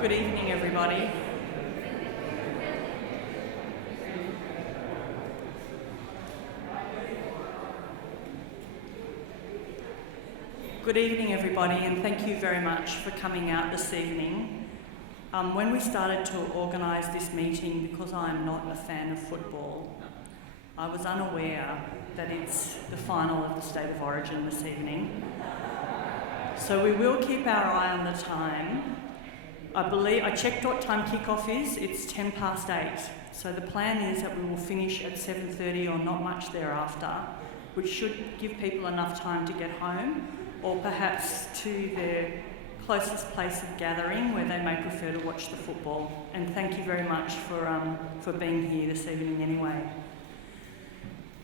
Good evening, everybody. Good evening, everybody, and thank you very much for coming out this evening. When we started to organise this meeting, because I'm not a fan of football, I was unaware that it's the final of the State of Origin this evening. So we will keep our eye on the time. I checked what time kickoff is, it's 8:10. So the plan is that we will finish at 7:30 or not much thereafter, which should give people enough time to get home or perhaps to their closest place of gathering where they may prefer to watch the football. And thank you very much for being here this evening anyway.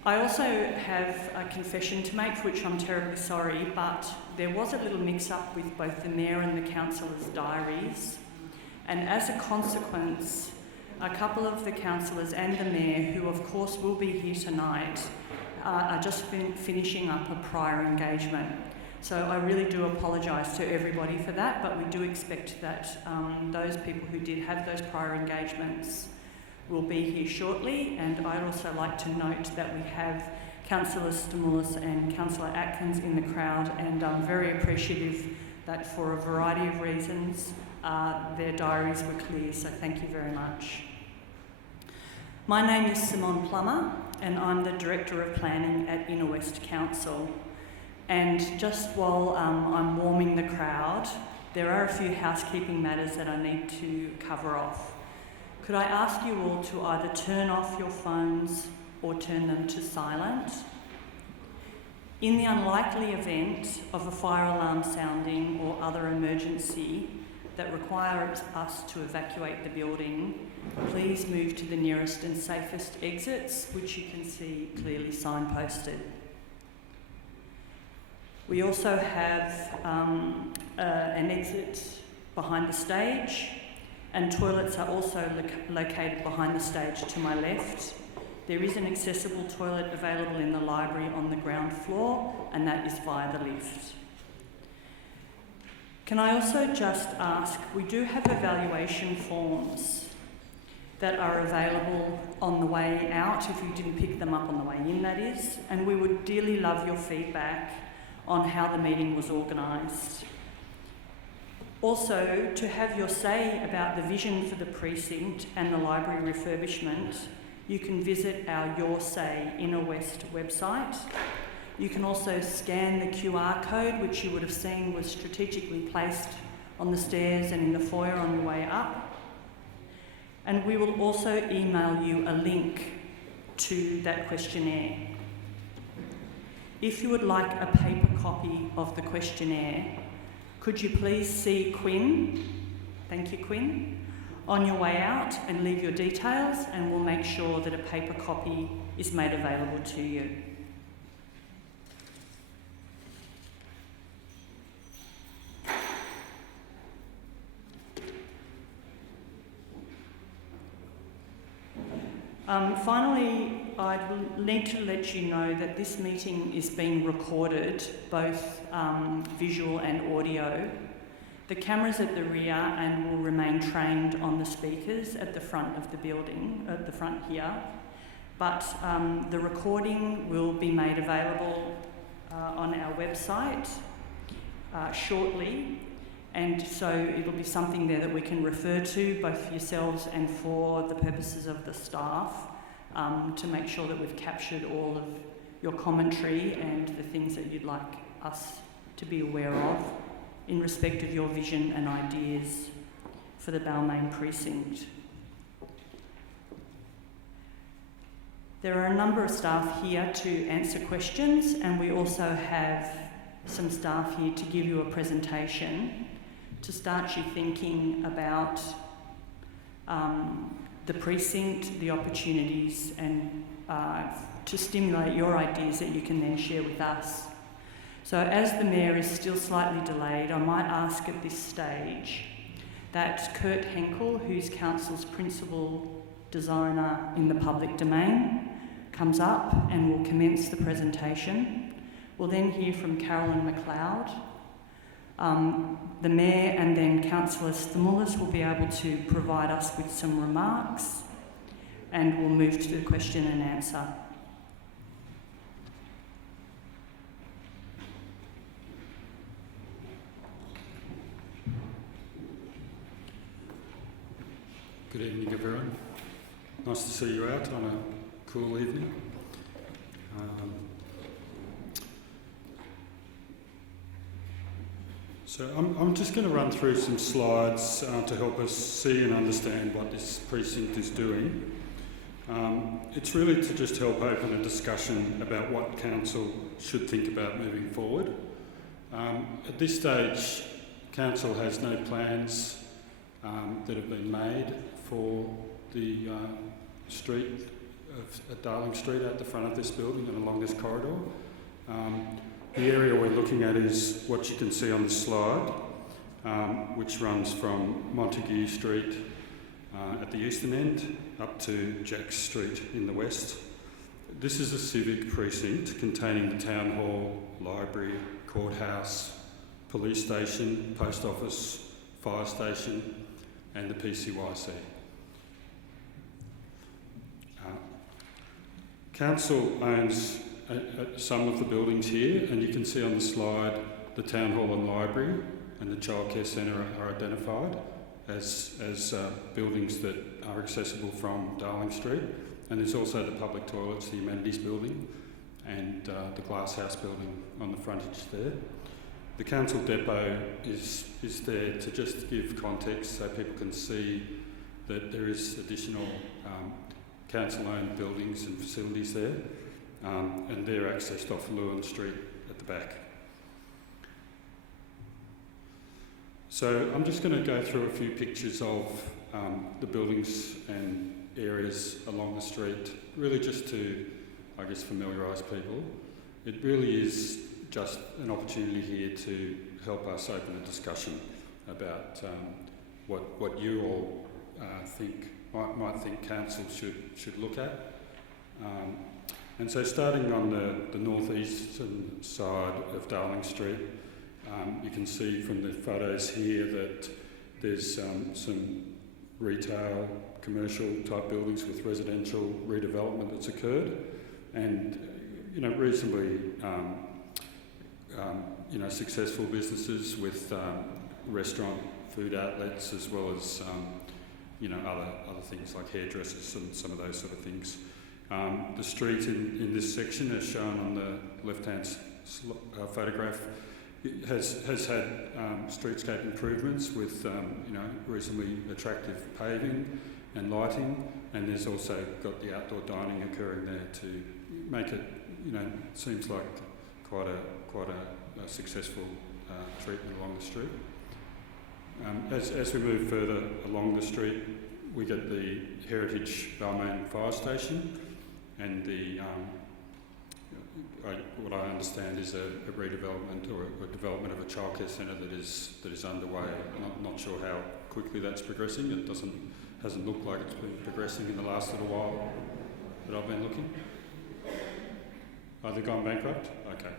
I also have a confession to make, for which I'm terribly sorry, but there was a little mix-up with both the Mayor and the Councillors' diaries, and as a consequence, a couple of the councillors and the Mayor, who of course will be here tonight, are just finishing up a prior engagement. So I really do apologise to everybody for that, but we do expect that those people who did have those prior engagements will be here shortly. And I'd also like to note that we have Councillor Stimulus and Councillor Atkins in the crowd, and I'm very appreciative that for a variety of reasons their diaries were clear, so thank you very much. My name is Simone Plummer and I'm the Director of Planning at Inner West Council. And just while I'm warming the crowd, there are a few housekeeping matters that I need to cover off. Could I ask you all to either turn off your phones or turn them to silent? In the unlikely event of a fire alarm sounding or other emergency that requires us to evacuate the building, please move to the nearest and safest exits, which you can see clearly signposted. We also have an exit behind the stage, and toilets are also located behind the stage to my left. There is an accessible toilet available in the library on the ground floor, and that is via the lift. Can I also just ask, we do have evaluation forms that are available on the way out, if you didn't pick them up on the way in, that is, and we would dearly love your feedback on how the meeting was organised. Also, to have your say about the vision for the precinct and the library refurbishment, you can visit our Your Say Inner West website. You can also scan the QR code, which you would have seen was strategically placed on the stairs and in the foyer on your way up. And we will also email you a link to that questionnaire. If you would like a paper copy of the questionnaire, could you please see Quinn, thank you Quinn, on your way out and leave your details, and we'll make sure that a paper copy is made available to you. Finally, I need to let you know that this meeting is being recorded, both visual and audio. The camera's at the rear and will remain trained on the speakers at the front of the building, at the front here. But the recording will be made available on our website shortly. And so it'll be something there that we can refer to, both for yourselves and for the purposes of the staff, to make sure that we've captured all of your commentary and the things that you'd like us to be aware of in respect of your vision and ideas for the Balmain precinct. There are a number of staff here to answer questions, and we also have some staff here to give you a presentation to start you thinking about the precinct, the opportunities, and to stimulate your ideas that you can then share with us. So as the Mayor is still slightly delayed, I might ask at this stage that Kurt Henkel, who's Council's principal designer in the public domain, comes up and will commence the presentation. We'll then hear from Carolyn McLeod, The Mayor and then Councillor Stamoulis will be able to provide us with some remarks, and we'll move to the question and answer. Good evening, everyone. Nice to see you out on a cool evening. So I'm just going to run through some slides to help us see and understand what this precinct is doing. It's really to just help open a discussion about what Council should think about moving forward. At this stage, Council has no plans that have been made for the street at Darling Street out the front of this building and along this corridor. The area we're looking at is what you can see on the slide, which runs from Montague Street at the eastern end up to Jack Street in the west. This is a civic precinct containing the Town Hall, Library, Courthouse, Police Station, Post Office, Fire Station and the PCYC. Council owns some of the buildings here, and you can see on the slide the Town Hall and Library and the Childcare Centre are identified as buildings that are accessible from Darling Street. And there's also the public toilets, the amenities building and the glass house building on the frontage there. The council depot is there to just give context so people can see that there is additional council-owned buildings and facilities there, and they're accessed off Lewin Street at the back. So I'm just going to go through a few pictures of the buildings and areas along the street, really just to, I guess, familiarise people. It really is just an opportunity here to help us open a discussion about what you all might think council should look at. And so starting on the northeastern side of Darling Street, you can see from the photos here that there's some retail, commercial type buildings with residential redevelopment that's occurred, and reasonably successful businesses with restaurant, food outlets, as well as other things like hairdressers and some of those sort of things. The street in this section, as shown on the left-hand photograph, has had streetscape improvements with reasonably attractive paving and lighting, and there's also got the outdoor dining occurring there to make it seems like quite a successful treatment along the street. As we move further along the street, we get the Heritage Balmain Fire Station, and the what I understand is a redevelopment or a development of a childcare centre that is underway. Not sure how quickly that's progressing. It hasn't looked like it's been progressing in the last little while that I've been looking. Are they gone bankrupt? Okay,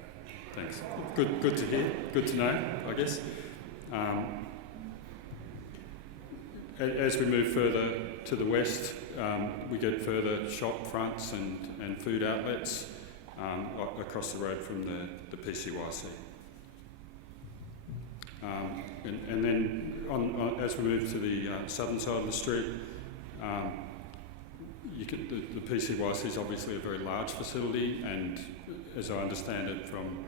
thanks. Good to hear. Good to know, I guess. As we move further to the west, we get further shop fronts and food outlets across the road from the PCYC. And then as we move to the southern side of the street, the PCYC is obviously a very large facility, and as I understand it from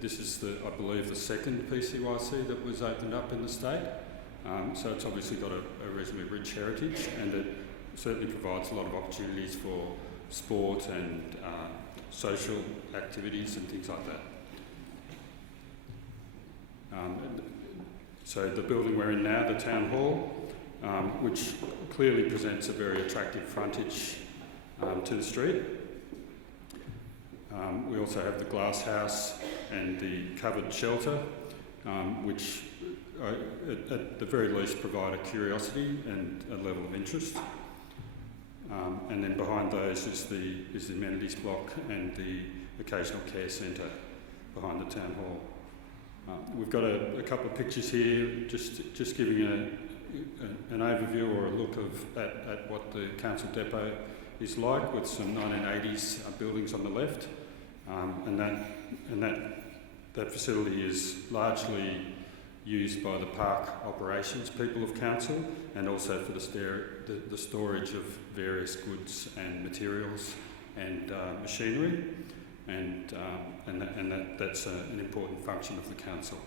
this is I believe the second PCYC that was opened up in the state. So it's obviously got a reasonably rich heritage, and it certainly provides a lot of opportunities for sport and social activities and things like that. So the building we're in now, the Town Hall, which clearly presents a very attractive frontage to the street. We also have the glass house and the covered shelter, which at the very least provide a curiosity and a level of interest. And then behind those is the amenities block and the occasional care centre behind the Town Hall. We've got a couple of pictures here, just giving an overview or a look at what the council depot is like, with some 1980s buildings on the left, and that facility is largely used by the park operations people of council, and also for the storage of various goods and materials and machinery, and that's an important function of the council.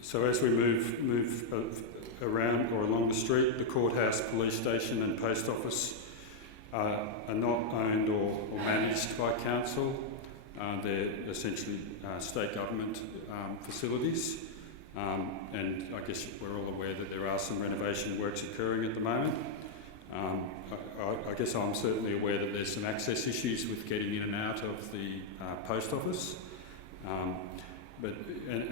So as we move around or along the street, the courthouse, police station and post office are not owned or managed by council. They're essentially state government facilities, and I guess we're all aware that there are some renovation works occurring at the moment. I guess I'm certainly aware that there's some access issues with getting in and out of the post office. But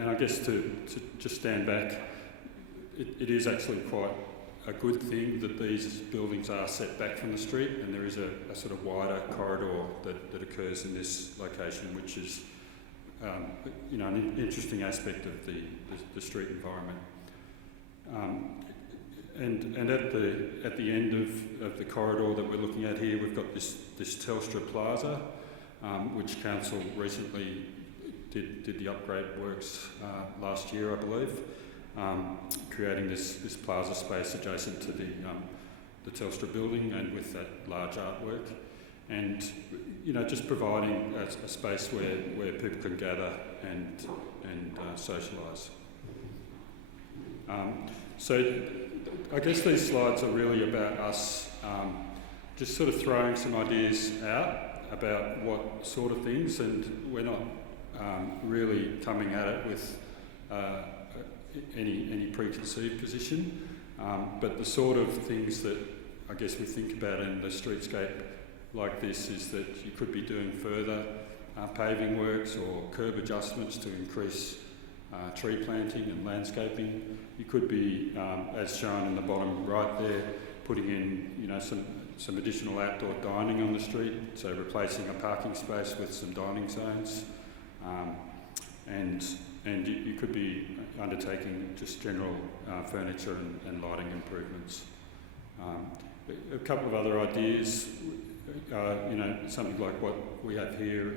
I guess to just stand back, it is actually quite a good thing that these buildings are set back from the street, and there is a sort of wider corridor that occurs in this location, which is an interesting aspect of the street environment. And at the end of the corridor that we're looking at here, we've got this Telstra Plaza, which council recently did the upgrade works last year, I believe, creating this plaza space adjacent to the Telstra building, and with that large artwork, and just providing a space where people can gather and socialise. So I guess these slides are really about us just sort of throwing some ideas out about what sort of things, and we're not really coming at it with any preconceived position, but the sort of things that I guess we think about in the streetscape like this is that you could be doing further paving works or curb adjustments to increase tree planting and landscaping. You could be, as shown in the bottom right there, putting in some additional outdoor dining on the street, so replacing a parking space with some dining zones, and you could be undertaking just general furniture and lighting improvements. A couple of other ideas, something like what we have here,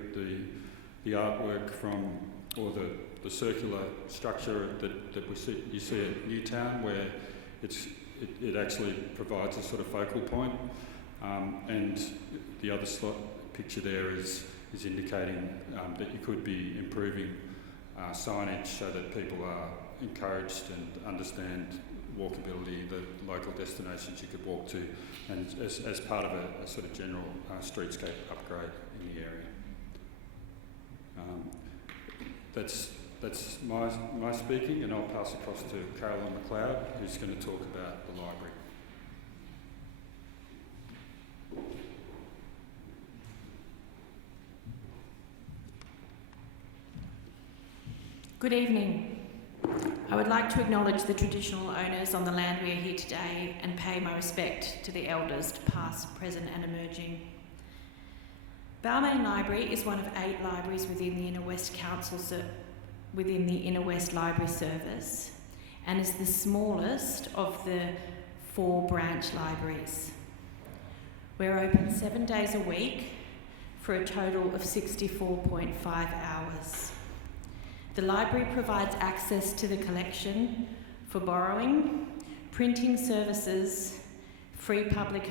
the artwork from, or the circular structure that you see at Newtown, where it actually provides a sort of focal point, and the other picture there is indicating that you could be improving signage so that people are encouraged and understand walkability, the local destinations you could walk to, and as part of a sort of general streetscape upgrade in the area. That's my speaking, and I'll pass across to Carolyn McLeod, who's going to talk about the library. Good evening. I would like to acknowledge the traditional owners on the land we are here today and pay my respect to the elders, past, present and emerging. Balmain Library is one of 8 libraries within the Inner West Library Service, and is the smallest of the 4 branch libraries. We're open 7 days a week for a total of 64.5 hours. The library provides access to the collection for borrowing, printing services, free public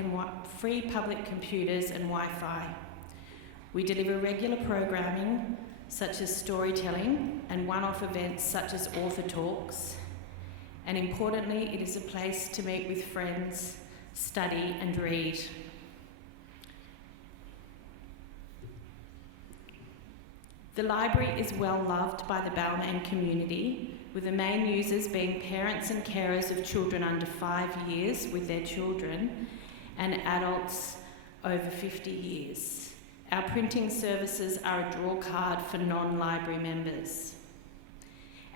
computers and Wi-Fi. We deliver regular programming such as storytelling and one-off events such as author talks. And importantly, it is a place to meet with friends, study and read. The library is well loved by the Balmain community, with the main users being parents and carers of children under 5 years with their children, and adults over 50 years. Our printing services are a draw card for non-library members.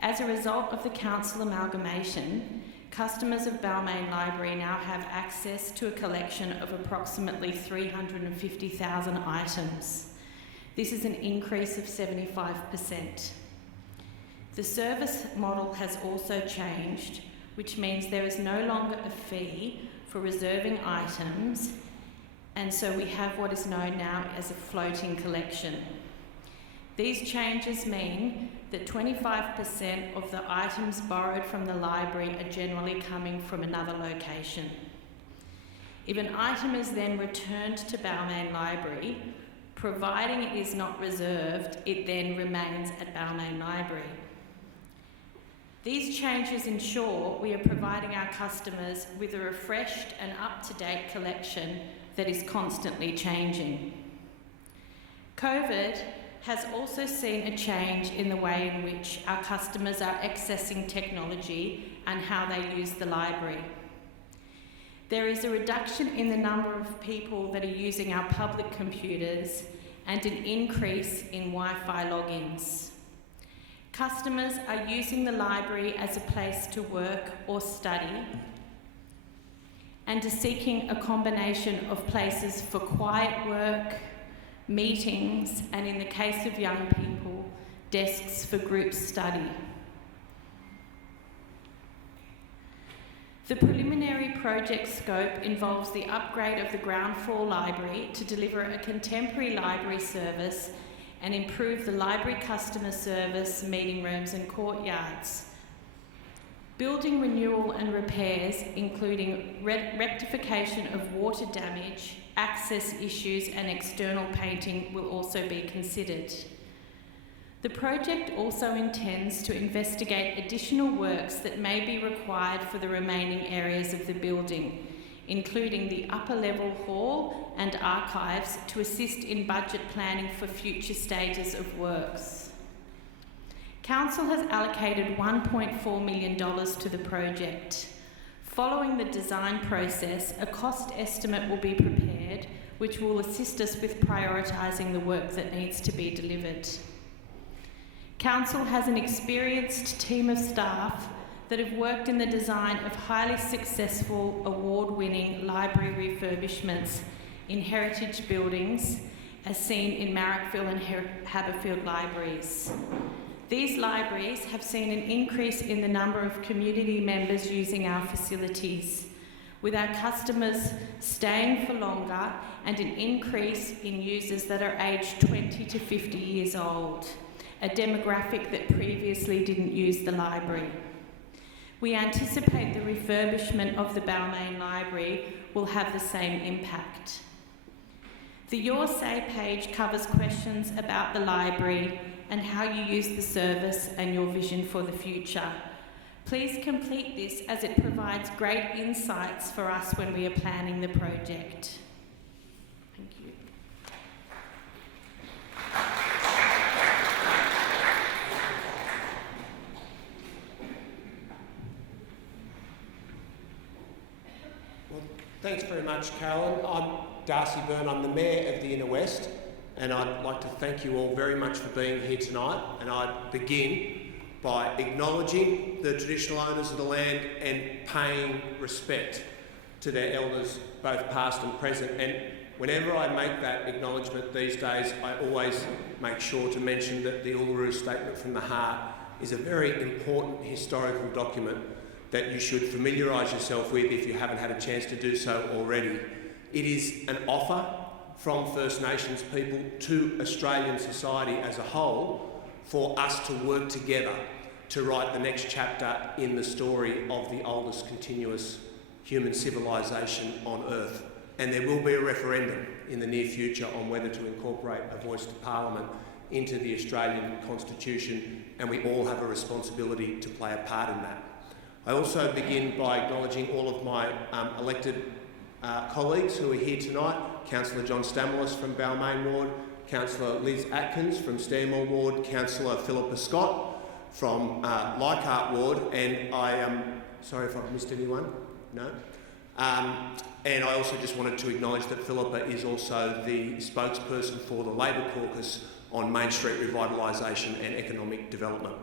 As a result of the council amalgamation, customers of Balmain Library now have access to a collection of approximately 350,000 items. This is an increase of 75%. The service model has also changed, which means there is no longer a fee for reserving items, and so we have what is known now as a floating collection. These changes mean that 25% of the items borrowed from the library are generally coming from another location. If an item is then returned to Balmain Library, providing it is not reserved, it then remains at Balmain Library. These changes ensure we are providing our customers with a refreshed and up-to-date collection that is constantly changing. COVID has also seen a change in the way in which our customers are accessing technology and how they use the library. There is a reduction in the number of people that are using our public computers and an increase in Wi-Fi logins. Customers are using the library as a place to work or study and are seeking a combination of places for quiet work, meetings, and in the case of young people, desks for group study. The preliminary project scope involves the upgrade of the ground floor library to deliver a contemporary library service and improve the library customer service, meeting rooms and courtyards. Building renewal and repairs, including rectification of water damage, access issues and external painting, will also be considered. The project also intends to investigate additional works that may be required for the remaining areas of the building, including the upper level hall and archives, to assist in budget planning for future stages of works. Council has allocated $1.4 million to the project. Following the design process, a cost estimate will be prepared, which will assist us with prioritising the work that needs to be delivered. Council has an experienced team of staff that have worked in the design of highly successful, award-winning library refurbishments in heritage buildings, as seen in Marrickville and Haberfield libraries. These libraries have seen an increase in the number of community members using our facilities, with our customers staying for longer and an increase in users that are aged 20 to 50 years old, a demographic that previously didn't use the library. We anticipate the refurbishment of the Balmain Library will have the same impact. The Your Say page covers questions about the library and how you use the service and your vision for the future. Please complete this, as it provides great insights for us when we are planning the project. Thank you. Well, thanks very much, Carolyn. I'm Darcy Byrne. I'm the Mayor of the Inner West, and I'd like to thank you all very much for being here tonight. And I'd begin by acknowledging the traditional owners of the land and paying respect to their elders, both past and present. And whenever I make that acknowledgement these days, I always make sure to mention that the Uluru Statement from the Heart is a very important historical document that you should familiarise yourself with if you haven't had a chance to do so already. It is an offer from First Nations people to Australian society as a whole for us to work together to write the next chapter in the story of the oldest continuous human civilisation on Earth. And there will be a referendum in the near future on whether to incorporate a voice to Parliament into the Australian Constitution, and we all have a responsibility to play a part in that. I also begin by acknowledging all of my elected colleagues who are here tonight: Councillor John Stamoulis from Balmain Ward, Councillor Liz Atkins from Stanmore Ward, Councillor Philippa Scott from Leichhardt Ward, and I am sorry if I've missed anyone. No. And I also just wanted to acknowledge that Philippa is also the spokesperson for the Labor Caucus on Main Street revitalisation and economic development.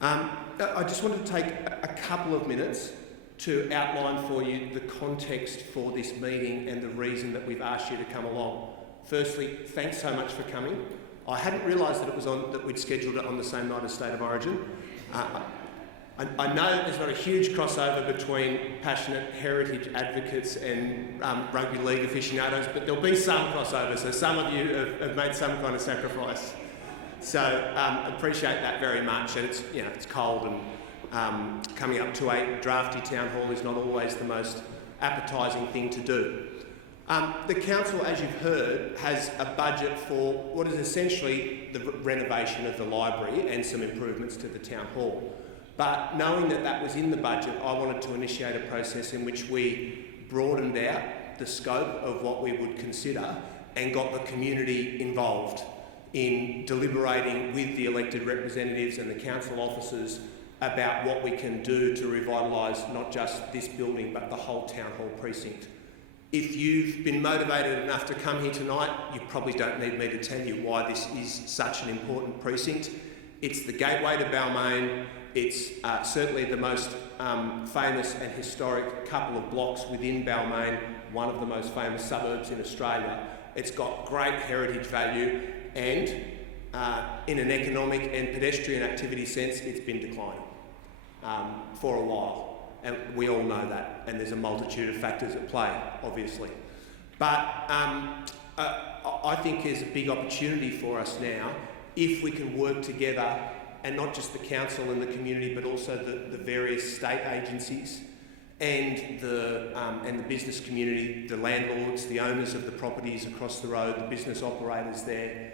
I just wanted to take a couple of minutes to outline for you the context for this meeting and the reason that we've asked you to come along. Firstly, thanks so much for coming. I hadn't realised that we'd scheduled it on the same night as State of Origin. I know there's not a huge crossover between passionate heritage advocates and rugby league aficionados, but there'll be some crossover, so some of you have made some kind of sacrifice. So appreciate that very much, and it's cold, and coming up to a drafty town hall is not always the most appetising thing to do. The council, as you've heard, has a budget for what is essentially the renovation of the library and some improvements to the town hall. But knowing that was in the budget, I wanted to initiate a process in which we broadened out the scope of what we would consider and got the community involved in deliberating with the elected representatives and the council officers about what we can do to revitalise not just this building but the whole town hall precinct. If you've been motivated enough to come here tonight, you probably don't need me to tell you why this is such an important precinct. It's the gateway to Balmain. It's certainly the most famous and historic couple of blocks within Balmain, one of the most famous suburbs in Australia. It's got great heritage value and in an economic and pedestrian activity sense, it's been declining for a while. And we all know that, and there's a multitude of factors at play, obviously. But I think there's a big opportunity for us now if we can work together, and not just the council and the community, but also the various state agencies and the business community, the landlords, the owners of the properties across the road, the business operators there.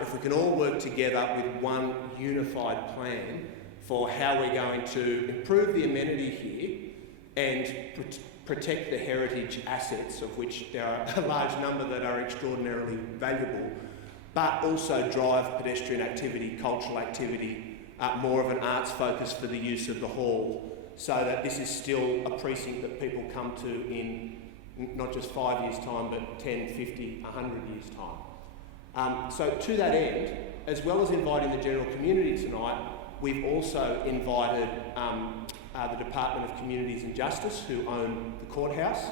If we can all work together with one unified plan for how we're going to improve the amenity here and protect the heritage assets, of which there are a large number that are extraordinarily valuable, but also drive pedestrian activity, cultural activity, more of an arts focus for the use of the hall, so that this is still a precinct that people come to in not just 5 years' time, but 10, 50, 100 years' time. So to that end, as well as inviting the general community tonight, we've also invited the Department of Communities and Justice, who own the courthouse.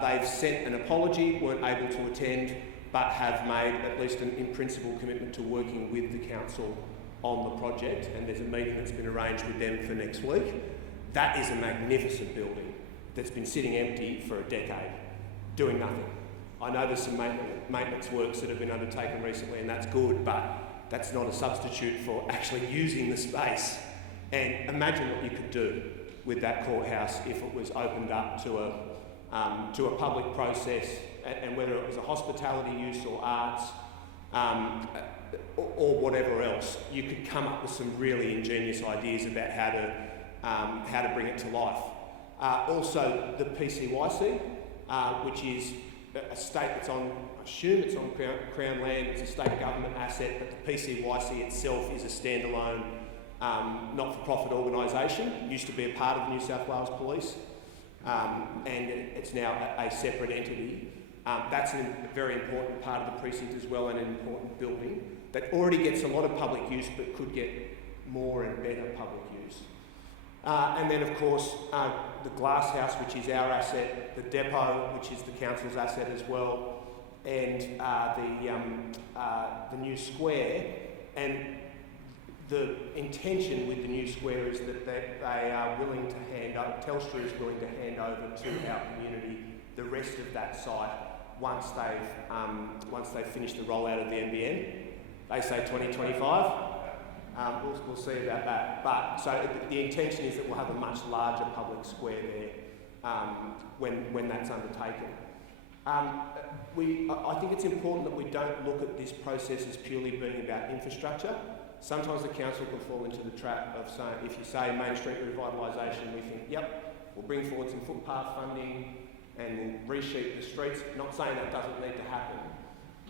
They've sent an apology, weren't able to attend, but have made at least an in-principle commitment to working with the council on the project, and there's a meeting that's been arranged with them for next week. That is a magnificent building that's been sitting empty for a decade, doing nothing. I know there's some maintenance works that have been undertaken recently, and that's good, but that's not a substitute for actually using the space. And imagine what you could do with that courthouse if it was opened up to a public process, and whether it was a hospitality use or arts or whatever else, you could come up with some really ingenious ideas about how to bring it to life. Also, the PCYC, which is a state that's on, I assume it's on Crown land, it's a state government asset, but the PCYC itself is a standalone not-for-profit organisation. It used to be a part of New South Wales Police, and it's now a separate entity. That's a very important part of the precinct as well, and an important building that already gets a lot of public use but could get more and better public use. And then of course the glass house, which is our asset, the depot, which is the council's asset as well, and the new square. And the intention with the new square is that they are willing to hand over, Telstra is willing to hand over to our community the rest of that site once they've finished the rollout of the NBN. They say 2025. We'll see about that. But so the intention is that we'll have a much larger public square there when that's undertaken. I think it's important that we don't look at this process as purely being about infrastructure. Sometimes the council can fall into the trap of saying, if you say Main Street revitalisation, we think, yep, we'll bring forward some footpath funding and we'll resheet the streets. Not saying that doesn't need to happen,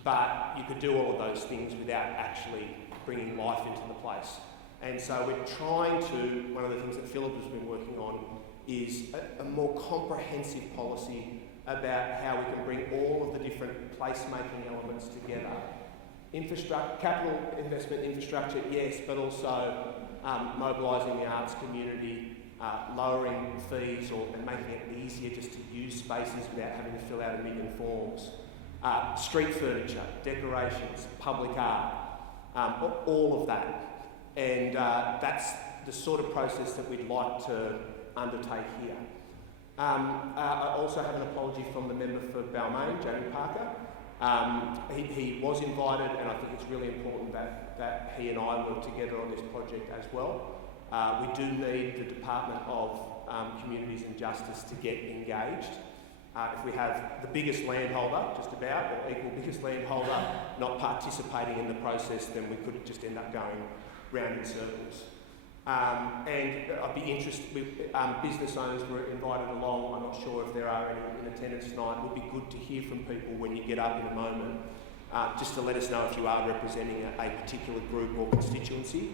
but you could do all of those things without actually bringing life into the place. And so we're trying to, one of the things that Philip has been working on is a more comprehensive policy about how we can bring all of the different place-making elements together. Infrastructure, capital investment infrastructure, yes, but also mobilising the arts community, lowering fees and making it easier just to use spaces without having to fill out a million forms. street furniture, decorations, public art, all of that. And that's the sort of process that we'd like to undertake here. I also have an apology from the member for Balmain, Jamie Parker. He was invited, and I think it's really important that he and I work together on this project as well. We do need the Department of Communities and Justice to get engaged. If we have the biggest landholder, just about, or equal biggest landholder, not participating in the process, then we could just end up going round in circles. And I'd be interested, business owners were invited along. I'm not sure if there are any in attendance tonight. It would be good to hear from people when you get up in a moment, just to let us know if you are representing a particular group or constituency,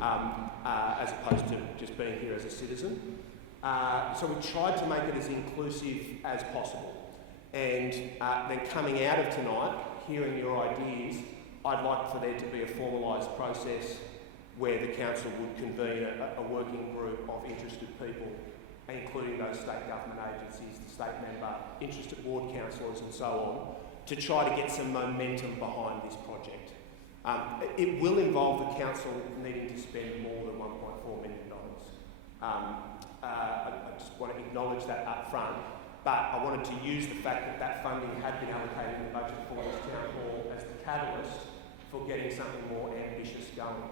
as opposed to just being here as a citizen. So we tried to make it as inclusive as possible. And then coming out of tonight, hearing your ideas, I'd like for there to be a formalised process where the council would convene a working group of interested people, including those state government agencies, the state member, interested ward councillors and so on, to try to get some momentum behind this project. It will involve the council needing to spend more than $1.4 million. I just want to acknowledge that up front, but I wanted to use the fact that that funding had been allocated in the budget for this town hall as the catalyst for getting something more ambitious going.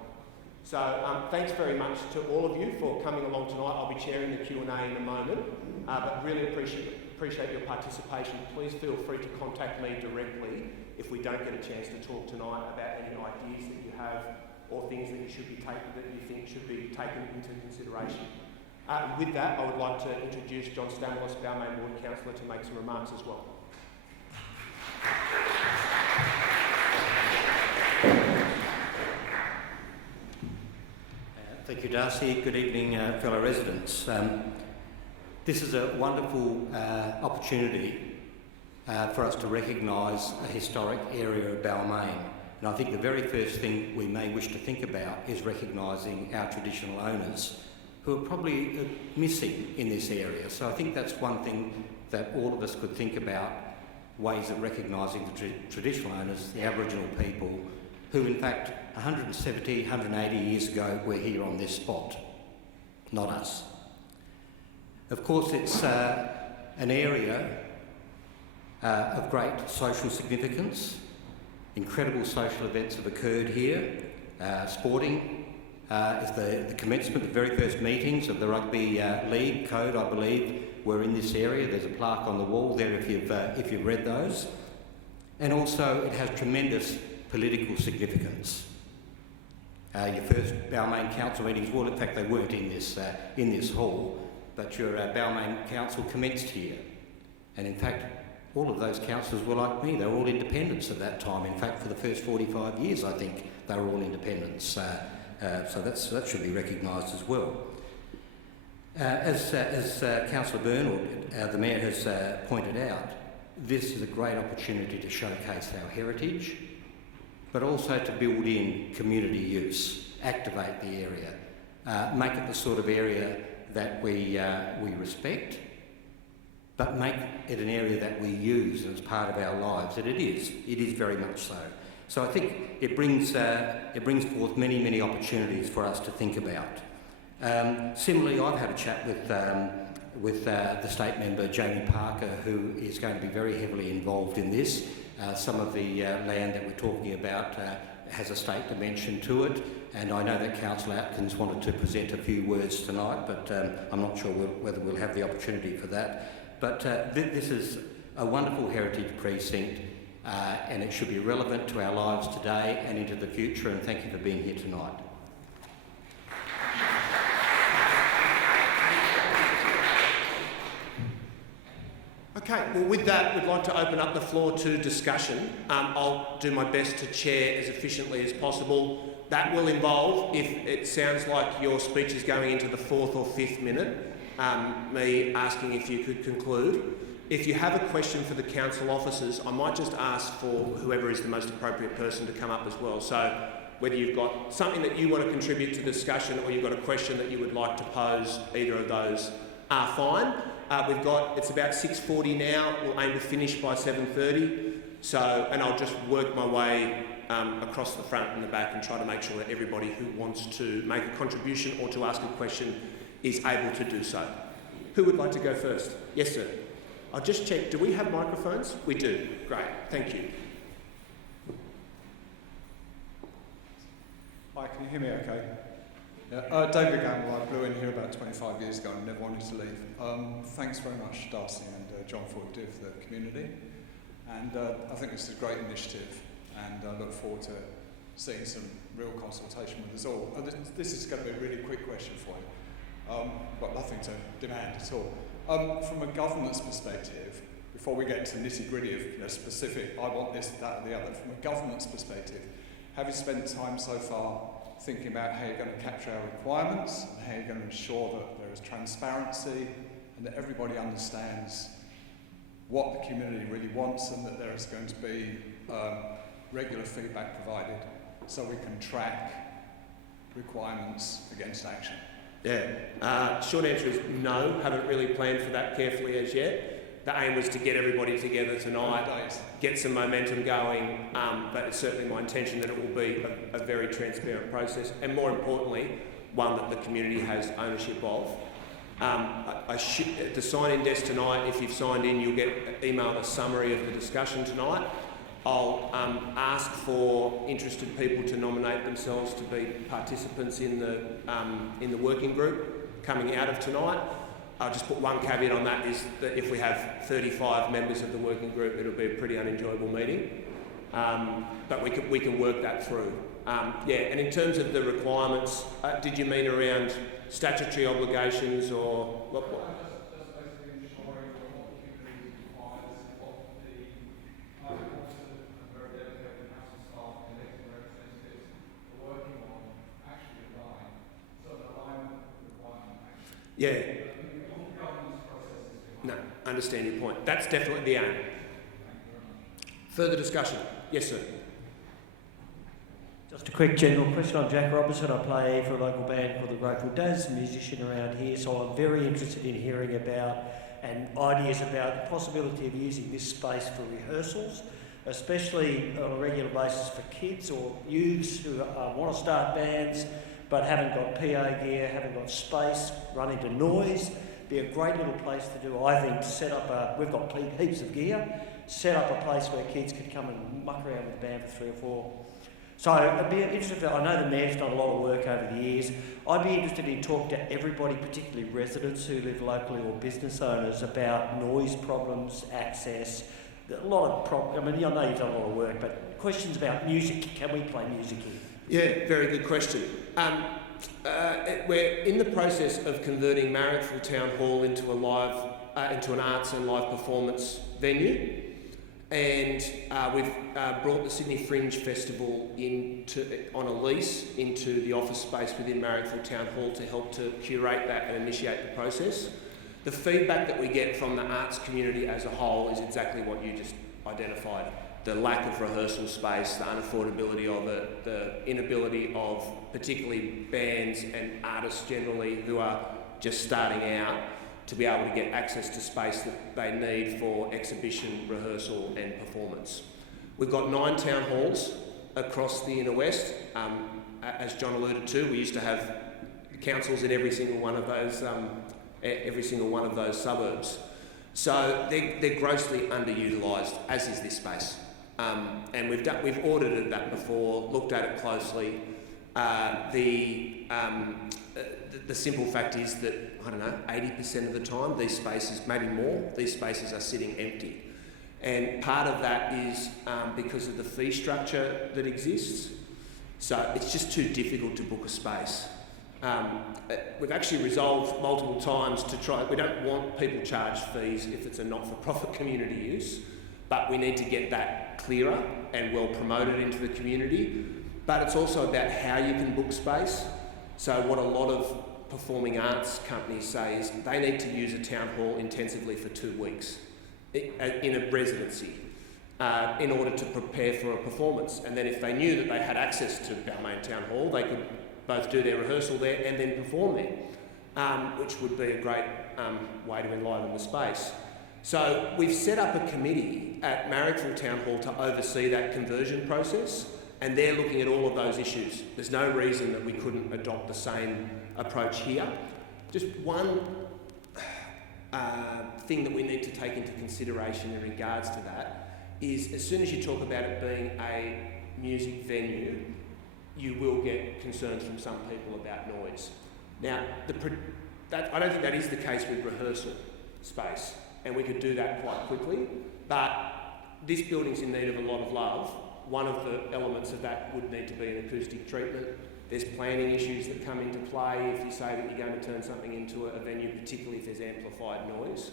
So thanks very much to all of you for coming along tonight. I'll be chairing the Q&A in a moment, but really appreciate your participation. Please feel free to contact me directly if we don't get a chance to talk tonight about any ideas that you have or things that you think should be taken into consideration. With that, I would like to introduce John Stamoulis, Balmain Ward Councillor, to make some remarks as well. Thank you, Darcy. Good evening, fellow residents. This is a wonderful opportunity for us to recognise a historic area of Balmain. And I think the very first thing we may wish to think about is recognising our traditional owners who are probably missing in this area. So I think that's one thing that all of us could think about, ways of recognising the traditional owners, the Aboriginal people, who in fact 170, 180 years ago were here on this spot, not us. Of course, it's an area of great social significance. Incredible social events have occurred here. Sporting is the commencement, the very first meetings of the Rugby League Code, I believe, were in this area. There's a plaque on the wall there if you've read those. And also it has tremendous political significance. Your first Balmain Council meetings, well, in fact they weren't in this hall, but your Balmain Council commenced here. And in fact, all of those councillors were like me. They were all independents at that time. In fact, for the first 45 years, I think they were all independents. So that should be recognised as well. As Councillor Byrne, or the Mayor, has pointed out, this is a great opportunity to showcase our heritage, but also to build in community use, activate the area, make it the sort of area that we respect, but make it an area that we use as part of our lives, and it is very much so. So I think it brings forth many, many opportunities for us to think about. Similarly, I've had a chat with the state member Jamie Parker, who is going to be very heavily involved in this. Some of the land that we're talking about has a state dimension to it, and I know that Councillor Atkins wanted to present a few words tonight, but I'm not sure whether we'll have the opportunity for that. But this is a wonderful heritage precinct, and it should be relevant to our lives today and into the future, and thank you for being here tonight. Okay, well with that, we'd like to open up the floor to discussion. I'll do my best to chair as efficiently as possible. That will involve, if it sounds like your speech is going into the 4th or 5th minute, me asking if you could conclude. If you have a question for the council officers, I might just ask for whoever is the most appropriate person to come up as well. So whether you've got something that you want to contribute to discussion or you've got a question that you would like to pose, either of those are fine. It's about 6:40 now. We'll aim to finish by 7:30. So, and I'll just work my way across the front and the back and try to make sure that everybody who wants to make a contribution or to ask a question is able to do so. Who would like to go first? Yes, sir. I'll just check, do we have microphones? We do. Great, thank you. Hi, can you hear me okay? Yeah. David Gamble, I blew in here about 25 years ago and never wanted to leave. Thanks very much, Darcy and John, for what you do for the community. And I think this is a great initiative, and I look forward to seeing some real consultation with us all. This is going to be a really quick question for you. Got nothing to demand at all. From a governance perspective, before we get to nitty-gritty of specific, I want this, that, or the other, from a governance perspective, have you spent time so far thinking about how you're going to capture our requirements and how you're going to ensure that there is transparency and that everybody understands what the community really wants and that there is going to be regular feedback provided so we can track requirements against action? Yeah, short answer is no, haven't really planned for that carefully as yet. The aim was to get everybody together tonight, get some momentum going, but it's certainly my intention that it will be a very transparent process, and more importantly, one that the community has ownership of. At the sign-in desk tonight, if you've signed in, you'll get emailed a summary of the discussion tonight. I'll ask for interested people to nominate themselves to be participants in the working group coming out of tonight. I'll just put one caveat on that, is that if we have 35 members of the working group, it'll be a pretty unenjoyable meeting. But we can work that through. And in terms of the requirements, did you mean around statutory obligations or what? Just basically ensuring what the community requires, what the officers and very dedicated council staff and elected representatives are working on actually align, so an alignment with the requirement actually. Yeah. No, understand your point. That's definitely the aim. Further discussion? Yes, sir. Just a quick general question. I'm Jack Robertson. I play for a local band called the Grateful Dads, a musician around here, so I'm very interested in hearing about and ideas about the possibility of using this space for rehearsals, especially on a regular basis for kids or youths who want to start bands but haven't got PA gear, haven't got space, run into noise. Be a great little place to do, I think, to set up we've got heaps of gear, set up a place where kids could come and muck around with the band for 3 or 4. So I'd be interested, I know the Mayor's done a lot of work over the years. I'd be interested in talking to everybody, particularly residents who live locally or business owners, about noise problems, access, a lot of problems. I mean, I know you've done a lot of work, but questions about music. Can we play music here? Yeah, very good question. We're in the process of converting Marrickville Town Hall into an arts and live performance venue, and we've brought the Sydney Fringe Festival on a lease into the office space within Marrickville Town Hall to help to curate that and initiate the process. The feedback that we get from the arts community as a whole is exactly what you just identified. The lack of rehearsal space, the unaffordability of it, the inability of particularly bands and artists generally who are just starting out to be able to get access to space that they need for exhibition, rehearsal and performance. We've got 9 town halls across the inner west. As John alluded to, we used to have councils in every single one of those suburbs. So they're grossly underutilised, as is this space. And we've audited that before, looked at it closely. The simple fact is that, 80% of the time, these spaces, maybe more, these spaces are sitting empty. And part of that is because of the fee structure that exists. So it's just too difficult to book a space. We've actually resolved multiple times to try, we don't want people charged fees if it's a not-for-profit community use, but we need to get that clearer and well promoted into the community. But it's also about how you can book space. So what a lot of performing arts companies say is they need to use a town hall intensively for 2 weeks in a residency in order to prepare for a performance. And then if they knew that they had access to Balmain Town Hall, they could both do their rehearsal there and then perform there, which would be a great way to enliven the space. So we've set up a committee at Marrickville Town Hall to oversee that conversion process, and they're looking at all of those issues. There's no reason that we couldn't adopt the same approach here. Just one thing that we need to take into consideration in regards to that is, as soon as you talk about it being a music venue, you will get concerns from some people about noise. Now, I don't think that is the case with rehearsal space, and we could do that quite quickly, but this building's in need of a lot of love. One of the elements of that would need to be an acoustic treatment. There's planning issues that come into play if you say that you're going to turn something into a venue, particularly if there's amplified noise.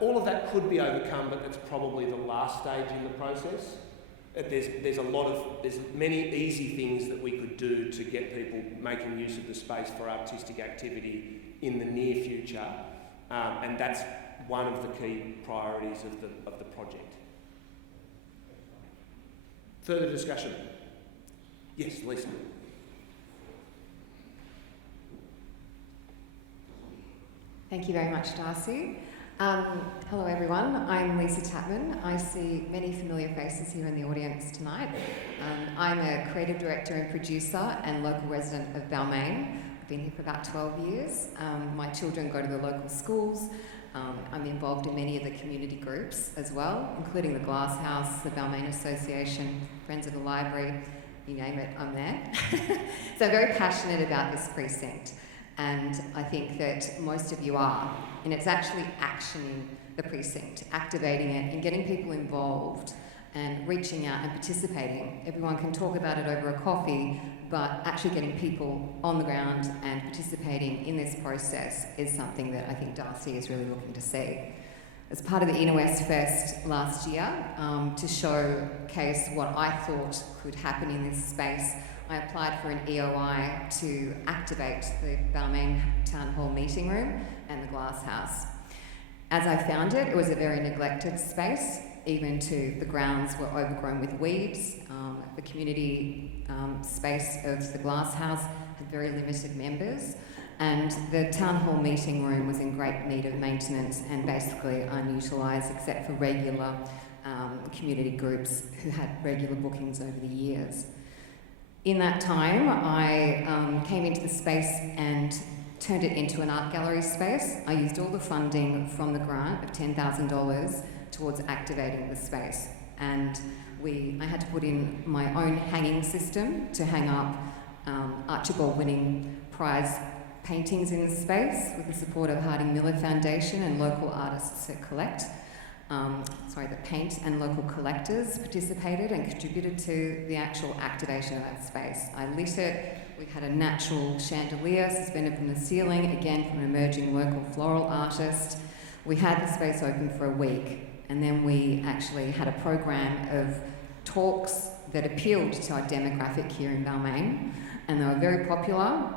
All of that could be overcome, but that's probably the last stage in the process. There's many easy things that we could do to get people making use of the space for artistic activity in the near future, and that's one of the key priorities of the project. Further discussion? Yes, Lisa. Thank you very much, Darcy. Hello everyone, I'm Lisa Tatman. I see many familiar faces here in the audience tonight. I'm a creative director and producer and local resident of Balmain. I've been here for about 12 years. My children go to the local schools. I'm involved in many of the community groups as well, including the Glass House, the Balmain Association, Friends of the Library, you name it, I'm there. So I'm very passionate about this precinct. And I think that most of you are. And it's actually actioning the precinct, activating it and getting people involved and reaching out and participating. Everyone can talk about it over a coffee, but actually getting people on the ground and participating in this process is something that I think Darcy is really looking to see. As part of the Inner West Fest last year, to showcase what I thought could happen in this space, I applied for an EOI to activate the Balmain Town Hall meeting room and the Glass House. As I found it, it was a very neglected space, even to the grounds were overgrown with weeds. The community space of the Glass House had very limited members, and the Town Hall meeting room was in great need of maintenance and basically unutilised except for regular community groups who had regular bookings over the years. In that time, I came into the space and turned it into an art gallery space. I used all the funding from the grant of $10,000 towards activating the space. And I had to put in my own hanging system to hang up Archibald-winning prize paintings in the space with the support of Harding Miller Foundation and local artists that paint and local collectors participated and contributed to the actual activation of that space. I lit it. We had a natural chandelier suspended from the ceiling, again from an emerging local floral artist. We had the space open for a week, and then we actually had a program of talks that appealed to our demographic here in Balmain, and they were very popular.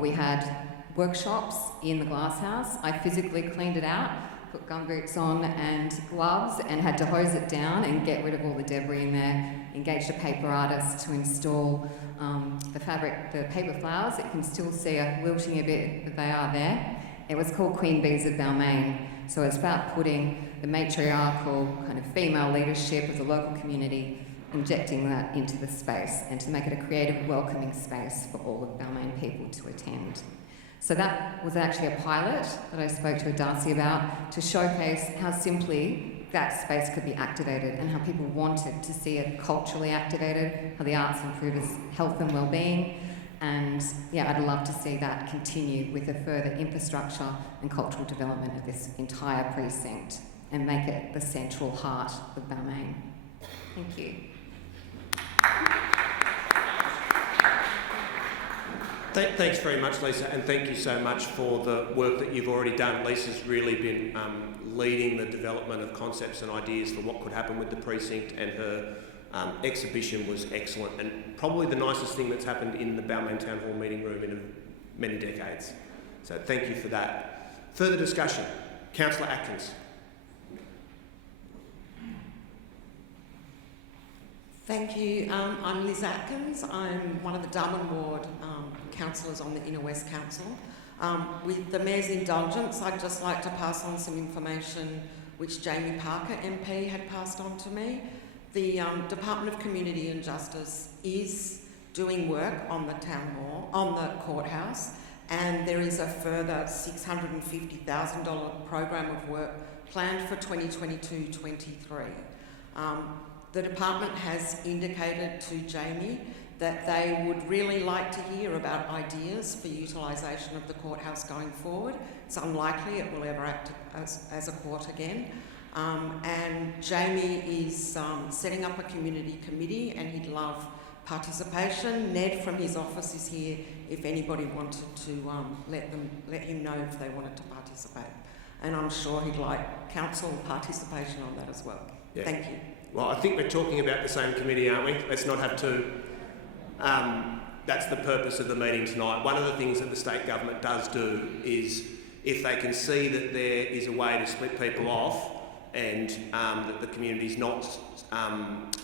We had workshops in the Glass House. I physically cleaned it out, put gumboots on and gloves, and had to hose it down and get rid of all the debris in there. Engaged a paper artist to install the paper flowers. You can still see are wilting a bit, but they are there. It was called Queen Bees of Balmain. So it's about putting the matriarchal kind of female leadership of the local community, injecting that into the space and to make it a creative, welcoming space for all of Balmain people to attend. So that was actually a pilot that I spoke to Darcy about to showcase how simply that space could be activated and how people wanted to see it culturally activated, how the arts improves health and well-being. And yeah, I'd love to see that continue with a further infrastructure and cultural development of this entire precinct and make it the central heart of Balmain. Thank you. Thanks very much, Lisa, and thank you so much for the work that you've already done. Lisa's really been leading the development of concepts and ideas for what could happen with the precinct, and her exhibition was excellent and probably the nicest thing that's happened in the Balmain Town Hall meeting room in many decades. So thank you for that. Further discussion. Councillor Atkins. Thank you. I'm Liz Atkins. I'm one of the Darwin Ward councillors on the Inner West Council. With the Mayor's indulgence, I'd just like to pass on some information which Jamie Parker MP had passed on to me. The Department of Community and Justice is doing work on the town hall, on the courthouse, and there is a further $650,000 program of work planned for 2022-23. The department has indicated to Jamie that they would really like to hear about ideas for utilisation of the courthouse going forward. It's unlikely it will ever act as a court again. And Jamie is setting up a community committee, and he'd love participation. Ned from his office is here if anybody wanted to let him know if they wanted to participate. And I'm sure he'd like council participation on that as well. Yeah. Thank you. Well, I think we're talking about the same committee, aren't we? Let's not have two. That's the purpose of the meeting tonight. One of the things that the state government does do is, if they can see that there is a way to split people off and that the community's not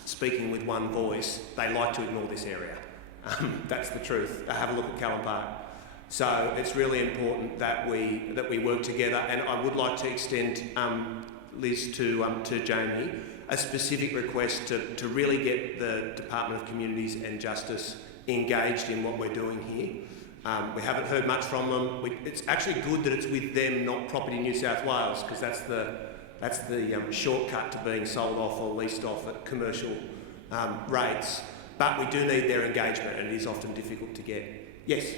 speaking with one voice, they like to ignore this area. That's the truth. Have a look at Callan Park. So it's really important that we work together, and I would like to extend, Liz, to Jamie, a specific request to really get the Department of Communities and Justice engaged in what we're doing here. We haven't heard much from them. It's actually good that it's with them, not Property New South Wales, because that's the shortcut to being sold off or leased off at commercial rates. But we do need their engagement, and it is often difficult to get. Yes?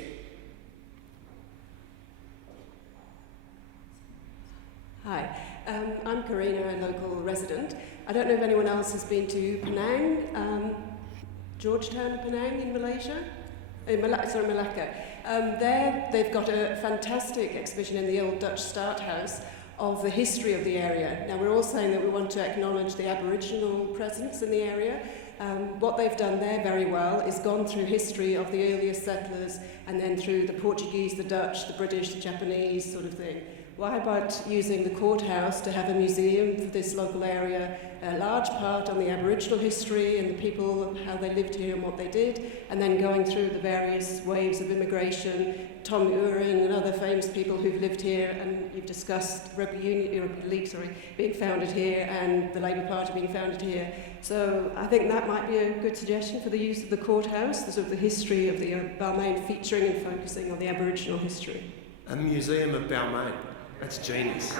Hi, I'm Karina, a local resident. I don't know if anyone else has been to Penang, Georgetown, Penang in Malaysia? Malacca. There they've got a fantastic exhibition in the old Dutch Start House of the history of the area. Now, we're all saying that we want to acknowledge the Aboriginal presence in the area. What they've done there very well is gone through history of the earliest settlers and then through the Portuguese, the Dutch, the British, the Japanese sort of thing. Why about using the courthouse to have a museum for this local area, a large part on the Aboriginal history and the people, how they lived here and what they did, and then going through the various waves of immigration, Tom Uren and other famous people who've lived here, and you've discussed Rugby League being founded here and the Labour Party being founded here. So I think that might be a good suggestion for the use of the courthouse, the sort of the history of the Balmain, featuring and focusing on the Aboriginal history. A museum of Balmain. That's genius.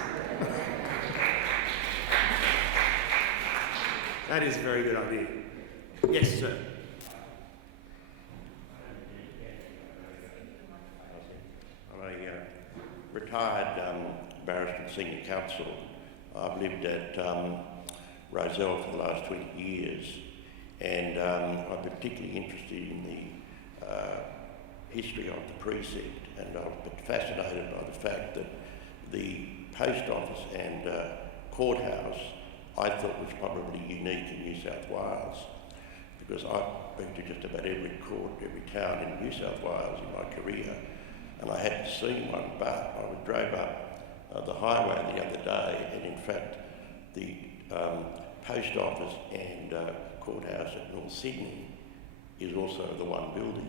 That is a very good idea. Yes, sir. I'm a retired barrister and senior counsel. I've lived at Rozelle for the last 20 years, and I'm particularly interested in the history of the precinct, and I've been fascinated by the fact that the post office and courthouse I thought was probably unique in New South Wales, because I've been to just about every court, every town in New South Wales in my career, and I hadn't seen one, but I drove up the highway the other day, and in fact the post office and courthouse at North Sydney is also the one building.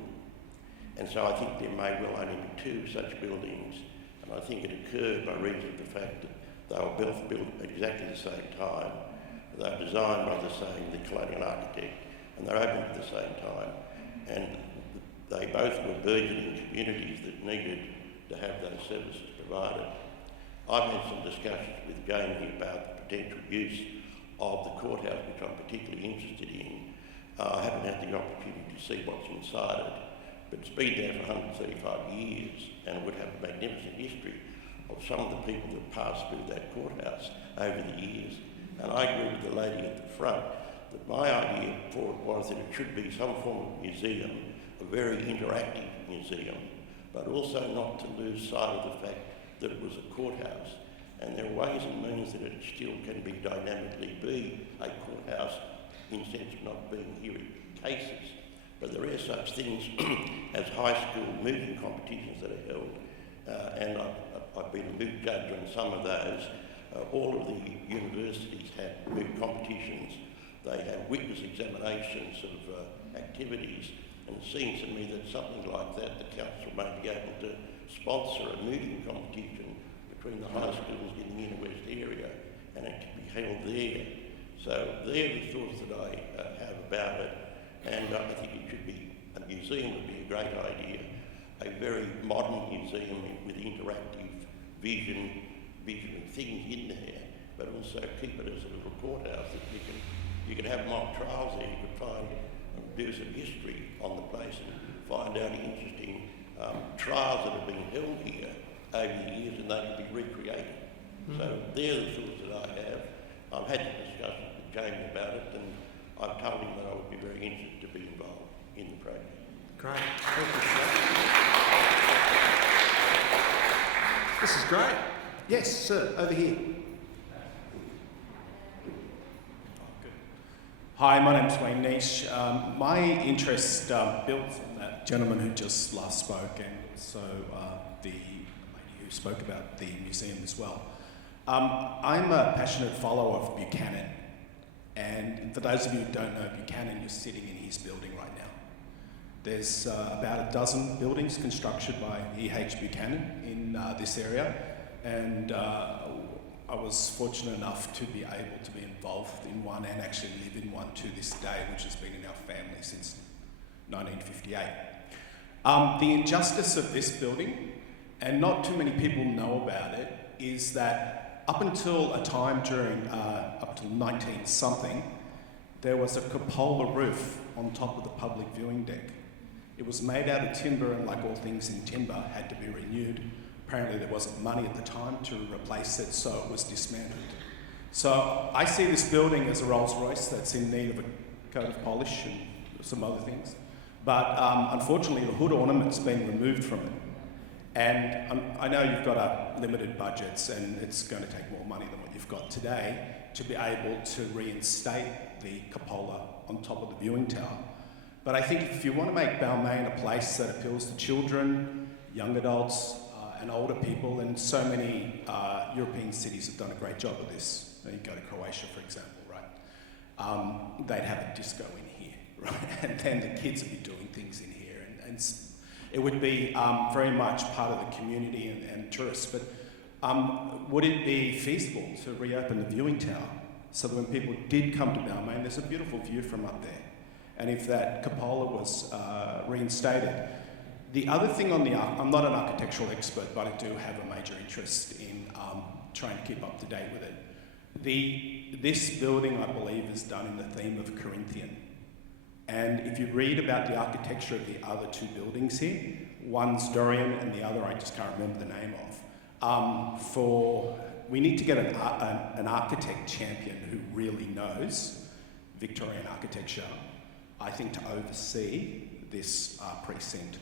And so I think there may well only be two such buildings, and I think it occurred by reason of the fact that they were both built at exactly the same time. They were designed by the colonial architect, and they're opened at the same time. And they both were burgeoning communities that needed to have those services provided. I've had some discussions with Jamie about the potential use of the courthouse, which I'm particularly interested in. I haven't had the opportunity to see what's inside it, but it's been there for 135 years, and it would have a magnificent history of some of the people that passed through that courthouse over the years. And I agree with the lady at the front that my idea for it was that it should be some form of museum, a very interactive museum, but also not to lose sight of the fact that it was a courthouse. And there are ways and means that it still can be dynamically be a courthouse in the sense of not being hearing cases. But there are such things as high school mooting competitions that are held, and I've been a moot judge on some of those. All of the universities have moot competitions. They have witness examinations of activities, and it seems to me that something like that, the council may be able to sponsor a mooting competition between the high schools in the inner west area and it can be held there. So they're the thoughts that I have about it, and I think it should be, a museum would be a great idea, a very modern museum with interactive vision of things in there, but also keep it as a little courthouse that you can have mock trials there. You could find and do some history on the place and find out interesting trials that have been held here over the years, and they can be recreated. So they're the thoughts that I have. I've had a discussion with Jamie about it, and I've told him that I would be very interested to be involved in the project. Great. Thank you for that. This is great. Yes, sir, over here. Hi, my name's Wayne Nish. My interest builds on that gentleman who just last spoke, and also the lady who spoke about the museum as well. I'm a passionate follower of Buchanan, and for those of you who don't know Buchanan, you're sitting in his building right now. There's about a dozen buildings constructed by E.H. Buchanan in this area, and I was fortunate enough to be able to be involved in one and actually live in one to this day, which has been in our family since 1958. The injustice of this building, and not too many people know about it, is that up until a time during, up till 19-something, there was a cupola roof on top of the public viewing deck. It was made out of timber, and like all things in timber, had to be renewed. Apparently there wasn't money at the time to replace it, so it was dismantled. So I see this building as a Rolls Royce that's in need of a coat of polish and some other things. But unfortunately the hood ornament's been removed from it. And I know you've got limited budgets, and it's going to take more money than what you've got today to be able to reinstate the cupola on top of the viewing tower. But I think if you want to make Balmain a place that appeals to children, young adults, and older people, and so many European cities have done a great job of this. You go to Croatia, for example, right? They'd have a disco in here, right? And then the kids would be doing things in here, and it would be very much part of the community and tourists. But would it be feasible to reopen the viewing tower so that when people did come to Balmain, there's a beautiful view from up there, and if that cupola was reinstated? The other thing on I'm not an architectural expert, but I do have a major interest in trying to keep up to date with it. This building, I believe, is done in the theme of Corinthian. And if you read about the architecture of the other two buildings here, one's Dorian and the other I just can't remember the name of, we need to get an architect champion who really knows Victorian architecture, I think, to oversee this precinct.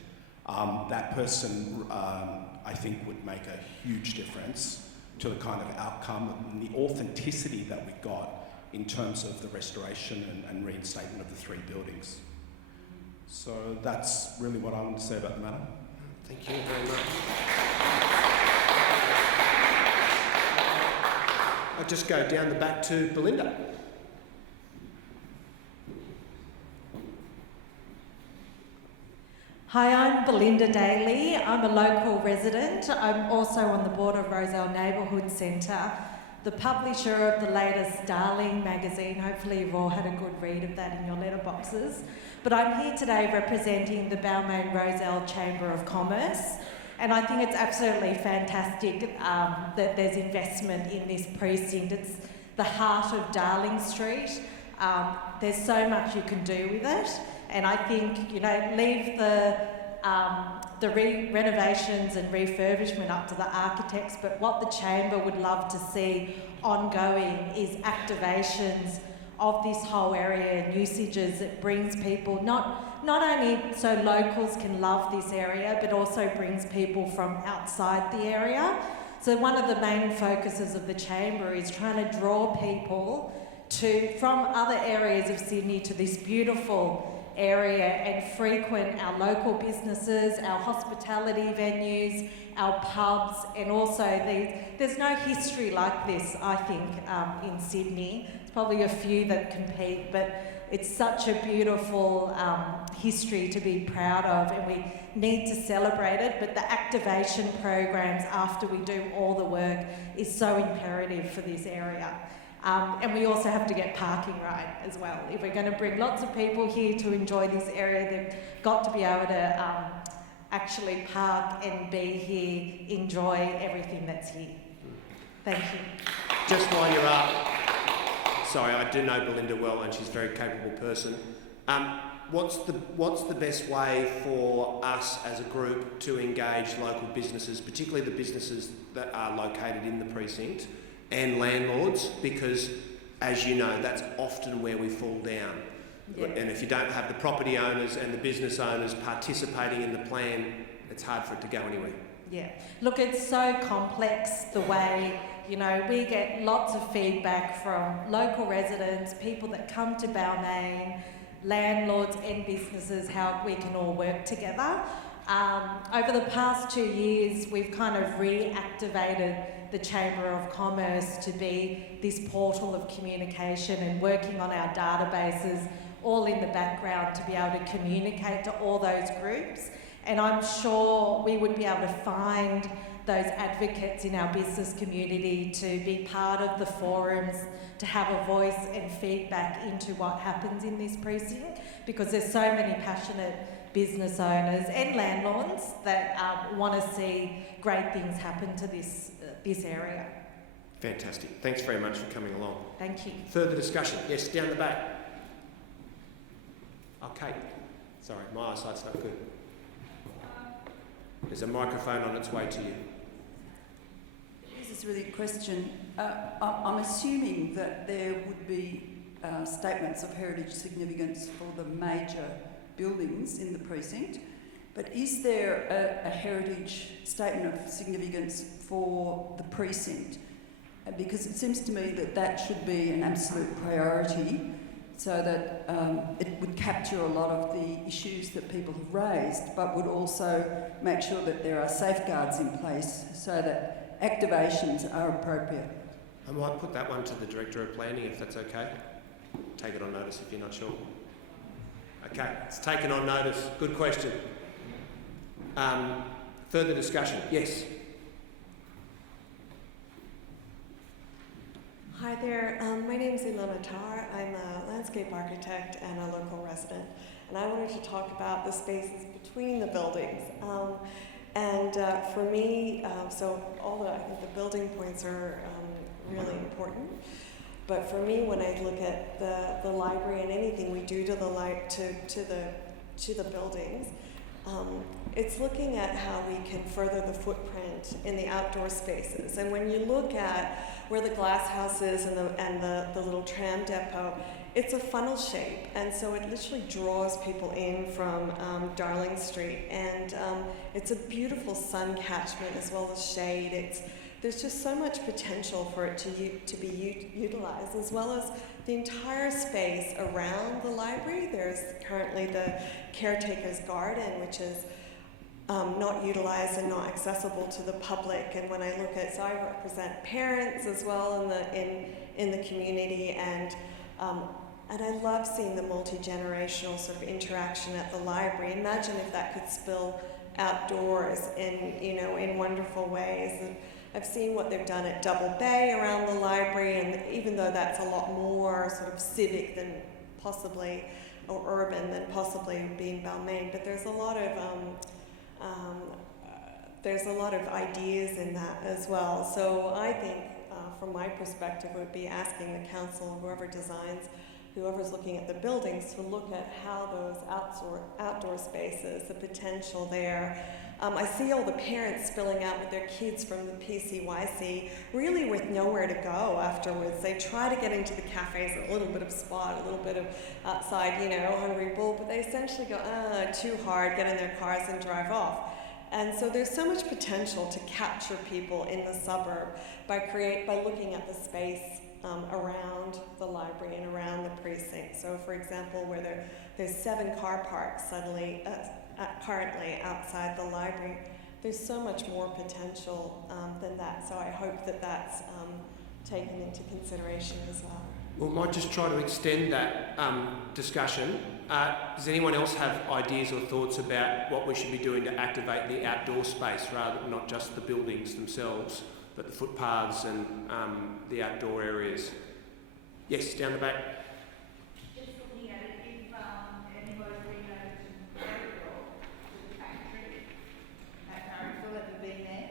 That person, I think, would make a huge difference to the kind of outcome and the authenticity that we got in terms of the restoration and reinstatement of the three buildings. So that's really what I want to say about the matter. Thank you very much. I'll just go down the back to Belinda. Hi, I'm Belinda Daly. I'm a local resident. I'm also on the board of Rozelle Neighbourhood Centre, the publisher of the latest Darling magazine. Hopefully you've all had a good read of that in your letterboxes. But I'm here today representing the Balmain Rozelle Chamber of Commerce, and I think it's absolutely fantastic that there's investment in this precinct. It's the heart of Darling Street. There's so much you can do with it. And I think, leave the renovations and refurbishment up to the architects, but what the Chamber would love to see ongoing is activations of this whole area and usages that brings people, not only so locals can love this area, but also brings people from outside the area. So one of the main focuses of the Chamber is trying to draw people from other areas of Sydney to this beautiful area and frequent our local businesses, our hospitality venues, our pubs, and also there's no history like this, I think, in Sydney. There's probably a few that compete, but It's such a beautiful history to be proud of, and we need to celebrate it, but the activation programs after we do all the work is so imperative for this area. And we also have to get parking right as well. If we're going to bring lots of people here to enjoy this area, they've got to be able to actually park and be here, enjoy everything that's here. Thank you. Just while you're up, sorry, I do know Belinda well and she's a very capable person. What's the best way for us as a group to engage local businesses, particularly the businesses that are located in the precinct, and landlords? Because, as you know, that's often where we fall down. Yeah. And if you don't have the property owners and the business owners participating in the plan, it's hard for it to go anywhere. Yeah. Look, it's so complex the way, you know, we get lots of feedback from local residents, people that come to Balmain, landlords and businesses, how we can all work together. Over the past 2 years, we've kind of reactivated the Chamber of Commerce to be this portal of communication and working on our databases, all in the background to be able to communicate to all those groups. And I'm sure we would be able to find those advocates in our business community to be part of the forums, to have a voice and feedback into what happens in this precinct, because there's so many passionate business owners and landlords that want to see great things happen to this area. Fantastic. Thanks very much for coming along. Thank you. Further discussion? Yes, down the back. Okay. Sorry, my eyesight's not good. There's a microphone on its way to you. This is really a question. I'm assuming that there would be statements of heritage significance for the major buildings in the precinct, but is there a heritage statement of significance for the precinct? Because it seems to me that that should be an absolute priority, so that it would capture a lot of the issues that people have raised, but would also make sure that there are safeguards in place so that activations are appropriate. I might put that one to the Director of Planning, if that's okay. Take it on notice if you're not sure. Okay, it's taken on notice. Good question. Further discussion? Yes. Hi there, my name is Ilona Tar. I'm a landscape architect and a local resident, and I wanted to talk about the spaces between the buildings. For me, so I think the building points are really important, but for me, when I look at the library and anything we do to the buildings, it's looking at how we can further the footprint in the outdoor spaces. And when you look at where the glass house is and the little tram depot, it's a funnel shape, and so it literally draws people in from Darling Street, and it's a beautiful sun catchment as well as shade. There's just so much potential for it to be utilised, as well as the entire space around the library. There's currently the caretaker's garden, which is not utilised and not accessible to the public. And when I look at, so I represent parents as well in the community, and I love seeing the multi-generational sort of interaction at the library. Imagine if that could spill outdoors in wonderful ways. And I've seen what they've done at Double Bay around the library, and even though that's a lot more sort of civic than possibly, or urban than possibly being Balmain, but there's a lot of ideas in that as well. So I think, from my perspective, it would be asking the council, whoever's looking at the buildings, to look at how those outdoor spaces, the potential there. I see all the parents spilling out with their kids from the PCYC, really with nowhere to go afterwards. They try to get into the cafes, a little bit of spot, a little bit of outside, Hungry Bull, but they essentially go, too hard, get in their cars and drive off. And so there's so much potential to capture people in the suburb by looking at the space around the library and around the precinct. So, for example, where there's 7 car parks suddenly currently outside the library, there's so much more potential than that. So I hope that that's taken into consideration as well. We might just try to extend that discussion. Does anyone else have ideas or thoughts about what we should be doing to activate the outdoor space, rather than not just the buildings themselves, but the footpaths and the outdoor areas? Yes, down the back. Just looking at it, if anybody's been over to Marrickville, to the factory at Marrickville, ever been there?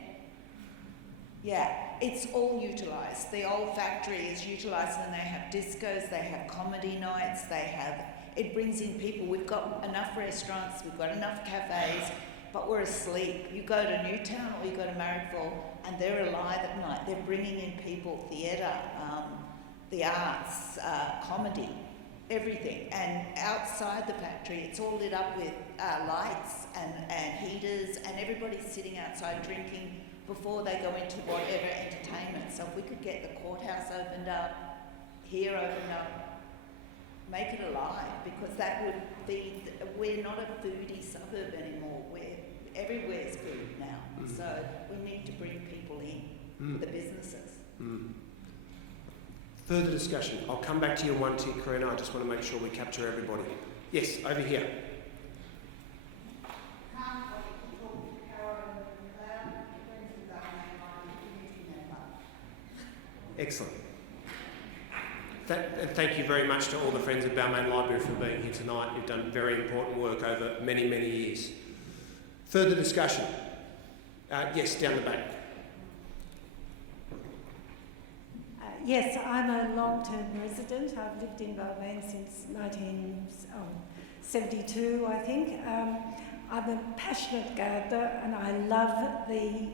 Yeah, it's all utilised. The old factory is utilised, and they have discos, they have comedy nights, it brings in people. We've got enough restaurants, we've got enough cafes, but we're asleep. You go to Newtown or you go to Marrickville and they're alive at night. They're bringing in people, theatre, the arts, comedy, everything. And outside the factory, it's all lit up with lights and heaters, and everybody's sitting outside drinking before they go into whatever entertainment. So if we could get the courthouse opened up, here opened up, make it alive, because that would be, we're not a foodie suburb anymore. Everywhere's food now. So we need to bring people in, the businesses. Further discussion. I'll come back to you in one tick, Karina. I just want to make sure we capture everybody. Yes, over here. Excellent. Thank you very much to all the friends of Balmain Library for being here tonight. You've done very important work over many, many years. Further discussion. Yes, down the back. Yes, I'm a long-term resident. I've lived in Balmain since 1972, I think. I'm a passionate gardener, and I love the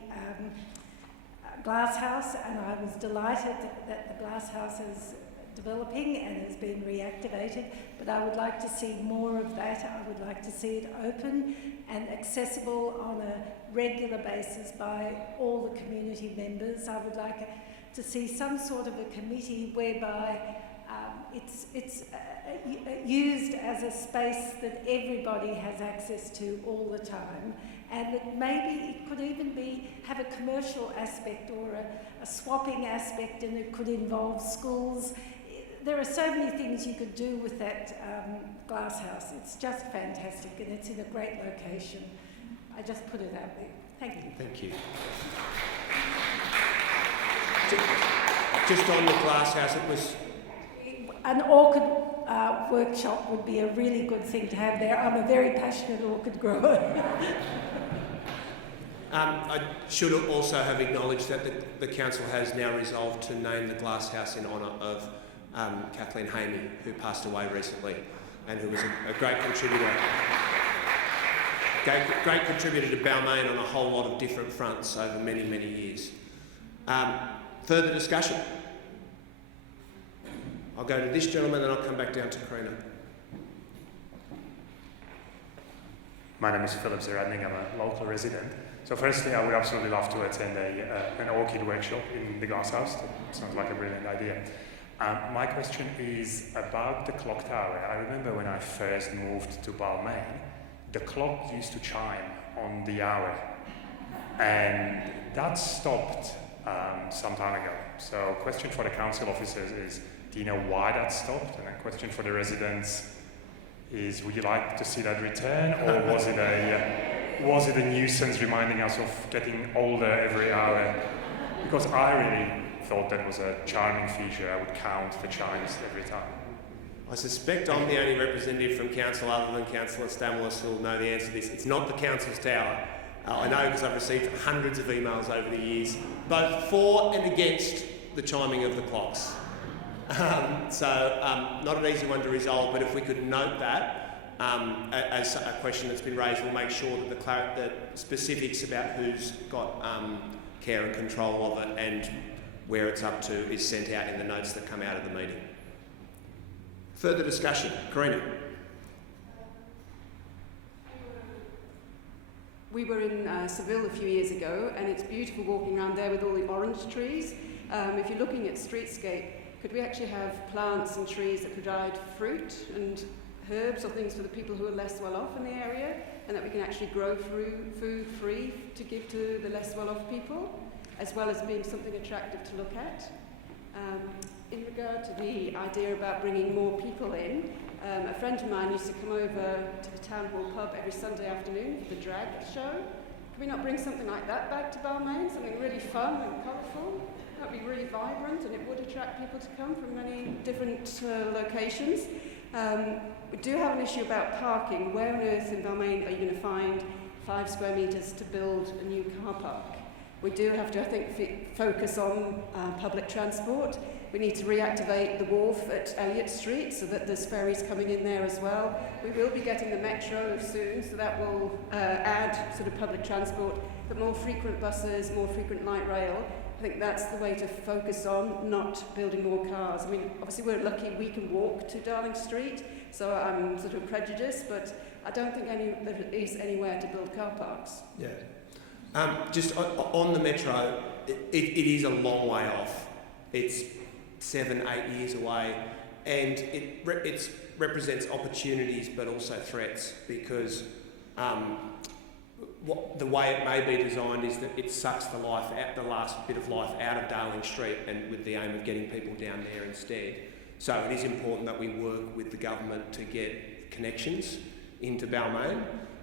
glass house, and I was delighted that the glass house is developing and has been reactivated, but I would like to see more of that. I would like to see it open and accessible on a regular basis by all the community members. I would like to see some sort of a committee whereby it's used as a space that everybody has access to all the time, and that maybe it could even have a commercial aspect or a swapping aspect, and it could involve schools. There are so many things you could do with that glass house. It's just fantastic, and it's in a great location. I just put it out there. Thank you. Thank you. Just on the glass house, it was... An orchid workshop would be a really good thing to have there. I'm a very passionate orchid grower. I should also have acknowledged that the council has now resolved to name the glass house in honour of Kathleen Hamey, who passed away recently and who was a great contributor. Great contributor to Balmain on a whole lot of different fronts over many, many years. Further discussion? I'll go to this gentleman, then I'll come back down to Karina. My name is Philip Zeradnik. I'm a local resident. So firstly, I would absolutely love to attend an orchid workshop in the glass house. That sounds like a brilliant idea. My question is about the clock tower. I remember when I first moved to Balmain, the clock used to chime on the hour, and that stopped some time ago. So question for the council officers is, do you know why that stopped? And a question for the residents is, would you like to see that return, or was it a nuisance reminding us of getting older every hour? Because I really thought that was a charming feature. I would count the chimes every time. I suspect I'm the only representative from council other than Councillor Stamoulis who will know the answer to this. It's not the council's tower. I know because I've received hundreds of emails over the years, both for and against the chiming of the clocks. Not an easy one to resolve, but if we could note that as a question that's been raised, we'll make sure that the specifics about who's got care and control of it and where it's up to is sent out in the notes that come out of the meeting. Further discussion? Karina. We were in Seville a few years ago, and it's beautiful walking around there with all the orange trees. If you're looking at streetscape, could we actually have plants and trees that provide fruit and herbs or things for the people who are less well off in the area, and that we can actually grow food free to give to the less well off people, as well as being something attractive to look at? in regard to the idea about bringing more people in, a friend of mine used to come over to the Town Hall pub every Sunday afternoon for the drag show. Can we not bring something like that back to Balmain? Something really fun and colourful? That would be really vibrant, and it would attract people to come from many different locations. We do have an issue about parking. Where on earth in Balmain are you going to find 5 square metres to build a new car park? We do have to, I think, focus on public transport. We need to reactivate the wharf at Elliott Street so that there's ferries coming in there as well. We will be getting the metro soon, so that will add sort of public transport, but more frequent buses, more frequent light rail. I think that's the way to focus on, not building more cars. I mean, obviously we're lucky we can walk to Darling Street, so I'm sort of prejudiced, but I don't think there is anywhere to build car parks. Yeah. Just on the metro, it is a long way off. It's 7-8 years away, and it represents opportunities but also threats, because the way it may be designed is that it sucks the last bit of life out of Darling Street, and with the aim of getting people down there instead. So it is important that we work with the government to get connections into Balmain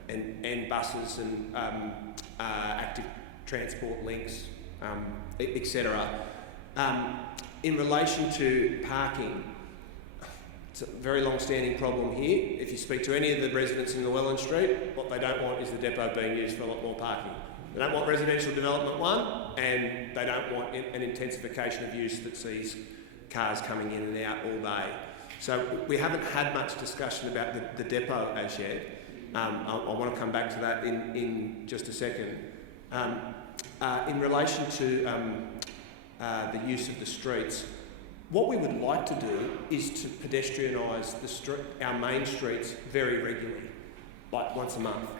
and buses and active transport links, etc. In relation to parking, it's a very long-standing problem here. If you speak to any of the residents in Llewellyn Street, what they don't want is the depot being used for a lot more parking. They don't want residential development, one, and they don't want an intensification of use that sees cars coming in and out all day. So we haven't had much discussion about the depot as yet. I want to come back to that in just a second. In relation to the use of the streets, what we would like to do is to pedestrianise our main streets very regularly, like once a month.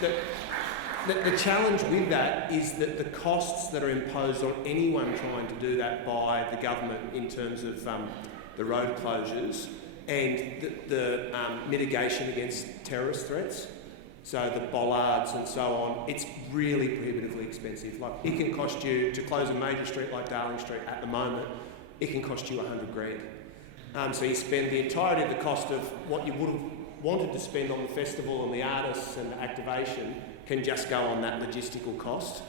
The challenge with that is that the costs that are imposed on anyone trying to do that by the government in terms of the road closures and the mitigation against terrorist threats, so the bollards and so on, it's really prohibitively expensive. Like, it can cost you, to close a major street like Darling Street at the moment, it can cost you $100,000. So you spend the entirety of the cost of what you would have wanted to spend on the festival and the artists and the activation can just go on that logistical cost.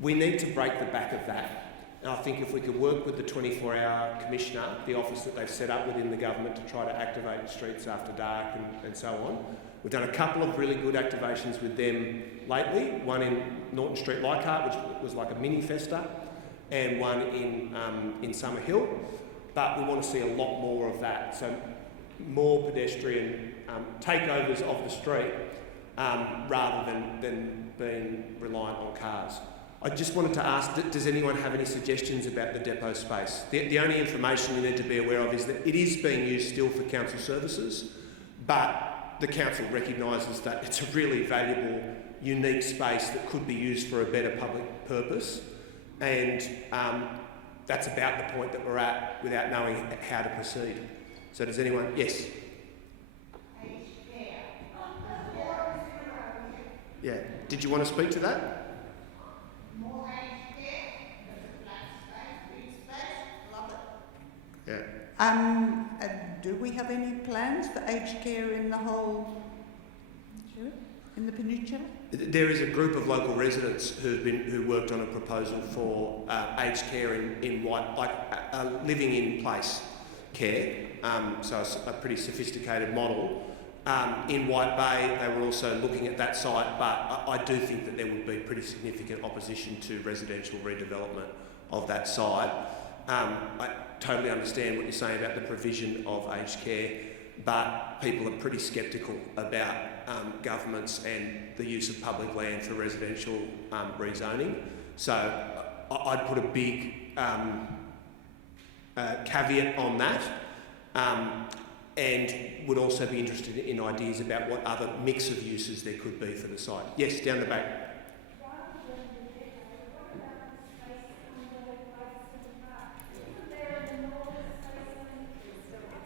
We need to break the back of that. And I think if we could work with the 24-hour commissioner, the office that they've set up within the government to try to activate streets after dark and so on. We've done a couple of really good activations with them lately, one in Norton Street Leichhardt, which was like a mini festa, and one in Summer Hill. But we want to see a lot more of that, so more pedestrian takeovers of the street rather than being reliant on cars. I just wanted to ask, does anyone have any suggestions about the depot space? The only information you need to be aware of is that it is being used still for council services, but the council recognises that it's a really valuable, unique space that could be used for a better public purpose, and that's about the point that we're at without knowing how to proceed. So does anyone? Yes? Yeah. Did you want to speak to that? Yeah. Do we have any plans for aged care in the whole, in the peninsula? There is a group of local residents who worked on a proposal for aged care in living in place care. So it's a pretty sophisticated model. In White Bay, they were also looking at that site, but I do think that there would be pretty significant opposition to residential redevelopment of that site. I totally understand what you're saying about the provision of aged care, but people are pretty sceptical about governments and the use of public land for residential rezoning. So I'd put a big caveat on that, and would also be interested in ideas about what other mix of uses there could be for the site. Yes, down the back.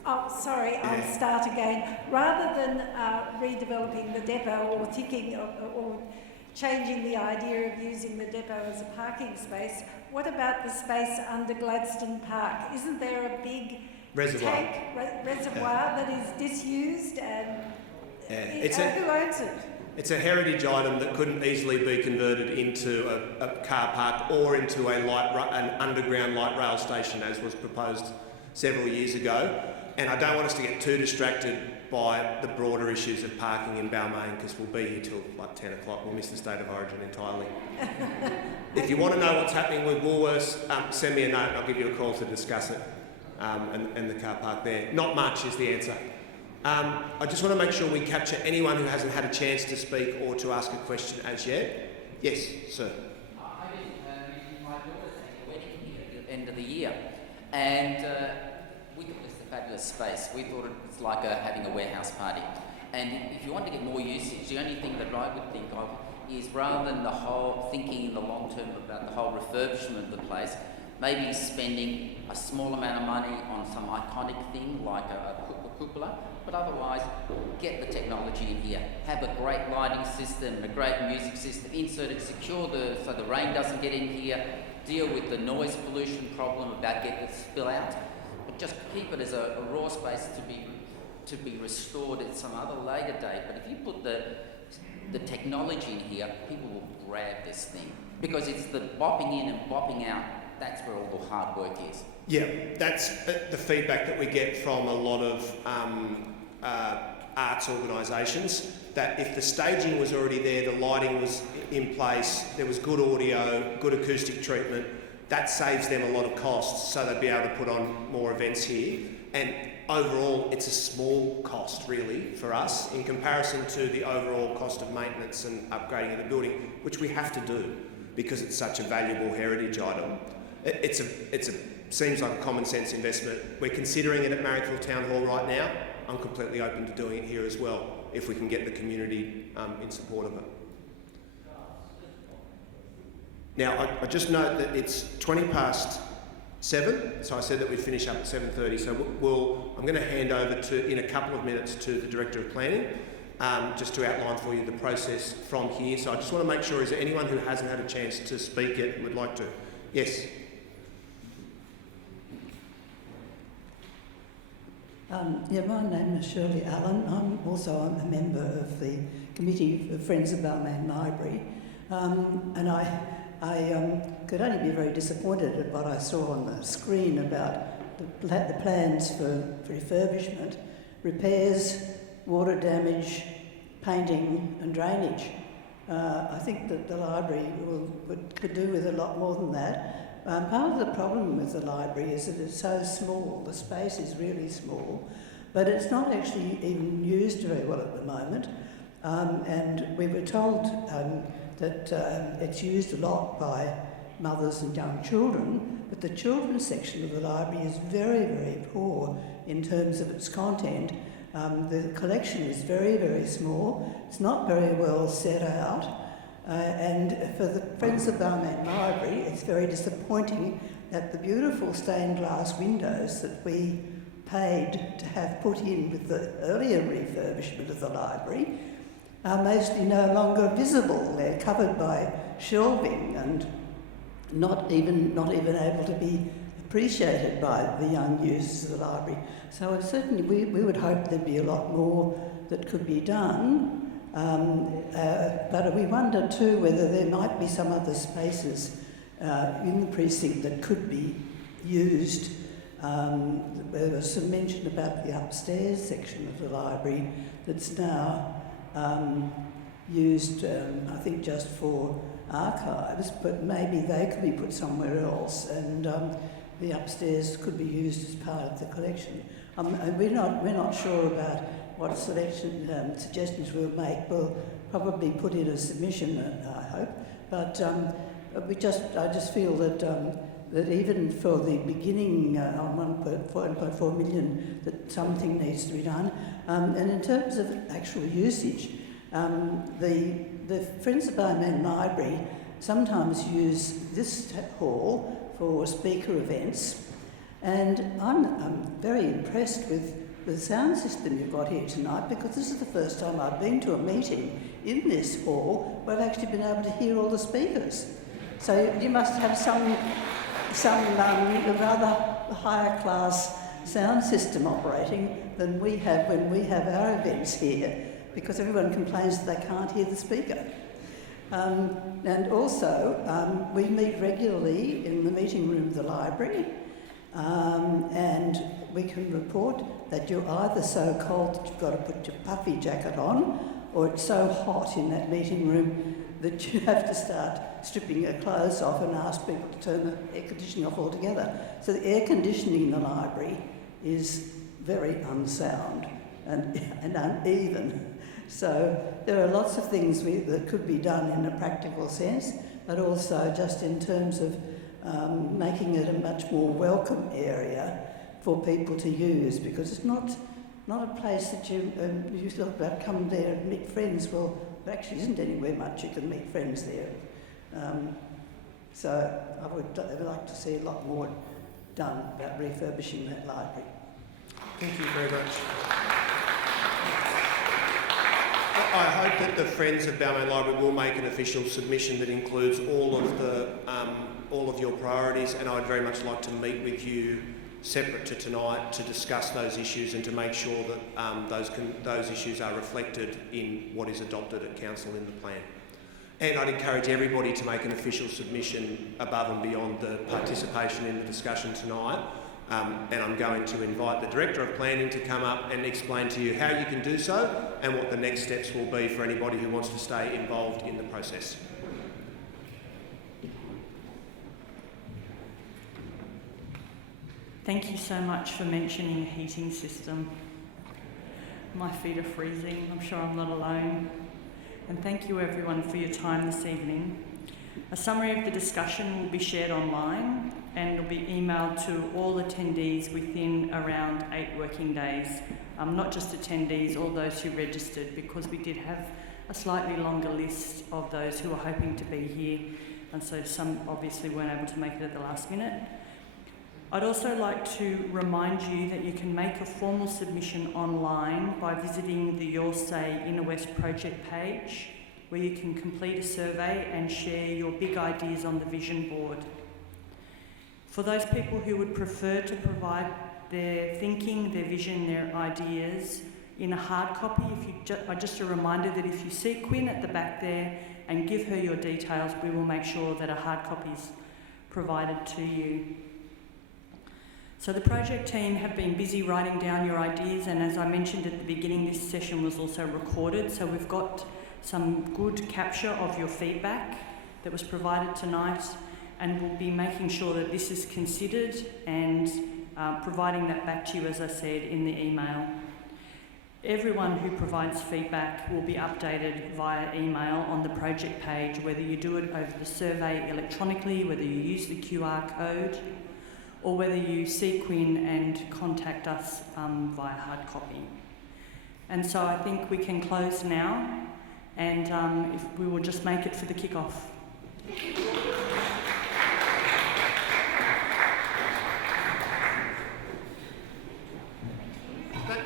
Oh, sorry, I'll start again. Rather than redeveloping the depot or changing the idea of using the depot as a parking space, what about the space under Gladstone Park? Isn't there a big Reservoir. reservoir that is disused and who owns it? It's a heritage item that couldn't easily be converted into a car park or into an underground light rail station as was proposed several years ago. And I don't want us to get too distracted by the broader issues of parking in Balmain because we'll be here till like 10 o'clock. We'll miss the state of origin entirely. If you want to know what's happening with Woolworths, send me a note and I'll give you a call to discuss it and the car park there. Not much is the answer. I just want to make sure we capture anyone who hasn't had a chance to speak or to ask a question as yet. Yes, sir. My daughter's having a wedding here at the end of the year, and we thought this was a fabulous space. We thought it was like having a warehouse party. And if you want to get more usage, the only thing that I would think of is rather than the whole thinking in the long term about the whole refurbishment of the place, maybe spending a small amount of money on some iconic thing like a cupola, but otherwise get the technology in here. Have a great lighting system, a great music system, insert it, secure so the rain doesn't get in here, deal with the noise pollution problem about getting the spill out, but just keep it as a raw space to be restored at some other later date. But if you put the technology in here, people will grab this thing because it's the bopping in and bopping out. That's where all the hard work is. Yeah, that's the feedback that we get from a lot of arts organisations, that if the staging was already there, the lighting was in place, there was good audio, good acoustic treatment, that saves them a lot of costs, so they'd be able to put on more events here. And overall, it's a small cost really for us in comparison to the overall cost of maintenance and upgrading of the building, which we have to do because it's such a valuable heritage item. It seems like a common sense investment. We're considering it at Marrickville Town Hall right now. I'm completely open to doing it here as well, if we can get the community in support of it. Now, I just note that it's 20 past 7, so I said that we'd finish up at 7:30. So I'm going to hand over in a couple of minutes to the Director of Planning, just to outline for you the process from here. So I just want to make sure, is there anyone who hasn't had a chance to speak yet and would like to? Yes. My name is Shirley Allen. I'm also a member of the Committee of Friends of Balmain Library, and I could only be very disappointed at what I saw on the screen about the plans for refurbishment, repairs, water damage, painting and drainage. I think that the library could do with a lot more than that. Part of the problem with the library is that it's so small, the space is really small, but it's not actually even used very well at the moment. And we were told that it's used a lot by mothers and young children, but the children's section of the library is very, very poor in terms of its content. The collection is very, very small. It's not very well set out. And for the Friends of Balmain Library, it's very disappointing that the beautiful stained glass windows that we paid to have put in with the earlier refurbishment of the library are mostly no longer visible. They're covered by shelving and not even able to be appreciated by the young users of the library. So certainly we would hope there'd be a lot more that could be done. But we wonder too whether there might be some other spaces in the precinct that could be used. There was some mention about the upstairs section of the library that's now used, I think, just for archives, but maybe they could be put somewhere else, and the upstairs could be used as part of the collection. And we're not sure about what suggestions we'll make. We'll probably put in a submission, I hope. But I just feel that that even for the beginning on 1.4 million, that something needs to be done. And in terms of actual usage, the Friends of Balmain Library sometimes use this hall for speaker events, and I'm very impressed with the sound system you've got here tonight, because this is the first time I've been to a meeting in this hall where I've actually been able to hear all the speakers. So you must have some rather higher class sound system operating than we have when we have our events here, because everyone complains that they can't hear the speaker. And also, we meet regularly in the meeting room of the library, and we can report that you're either so cold that you've got to put your puffy jacket on, or it's so hot in that meeting room that you have to start stripping your clothes off and ask people to turn the air conditioning off altogether. So the air conditioning in the library is very unsound and uneven. So there are lots of things that could be done in a practical sense, but also just in terms of making it a much more welcome area for people to use, because it's not a place that you thought about come there and meet friends. Well, there actually isn't anywhere much you can meet friends there. So I would like to see a lot more done about refurbishing that library. Thank you very much. I hope that the Friends of Balmain Library will make an official submission that includes all of your priorities, and I'd very much like to meet with you separate to tonight to discuss those issues and to make sure that those issues are reflected in what is adopted at Council in the plan. And I'd encourage everybody to make an official submission above and beyond the participation in the discussion tonight. And I'm going to invite the Director of Planning to come up and explain to you how you can do so and what the next steps will be for anybody who wants to stay involved in the process. Thank you so much for mentioning a heating system. My feet are freezing, I'm sure I'm not alone. And thank you everyone for your time this evening. A summary of the discussion will be shared online and will be emailed to all attendees within around 8 working days. Not just attendees, all those who registered, because we did have a slightly longer list of those who were hoping to be here, and so some obviously weren't able to make it at the last minute. I'd also like to remind you that you can make a formal submission online by visiting the Your Say Inner West project page, where you can complete a survey and share your big ideas on the vision board. For those people who would prefer to provide their thinking, their vision, their ideas in a hard copy, just a reminder that if you see Quinn at the back there and give her your details, we will make sure that a hard copy is provided to you. So the project team have been busy writing down your ideas, and as I mentioned at the beginning, this session was also recorded, so we've got some good capture of your feedback that was provided tonight, and we'll be making sure that this is considered and providing that back to you, as I said, in the email. Everyone who provides feedback will be updated via email on the project page, whether you do it over the survey electronically, whether you use the QR code, or whether you see Quinn and contact us via hard copy. And so I think we can close now, and if we will just make it for the kick-off.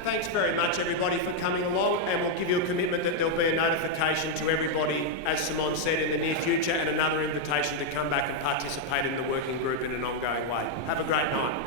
Thanks very much everybody for coming along, and we'll give you a commitment that there'll be a notification to everybody, as Simone said, in the near future, and another invitation to come back and participate in the working group in an ongoing way. Have a great night.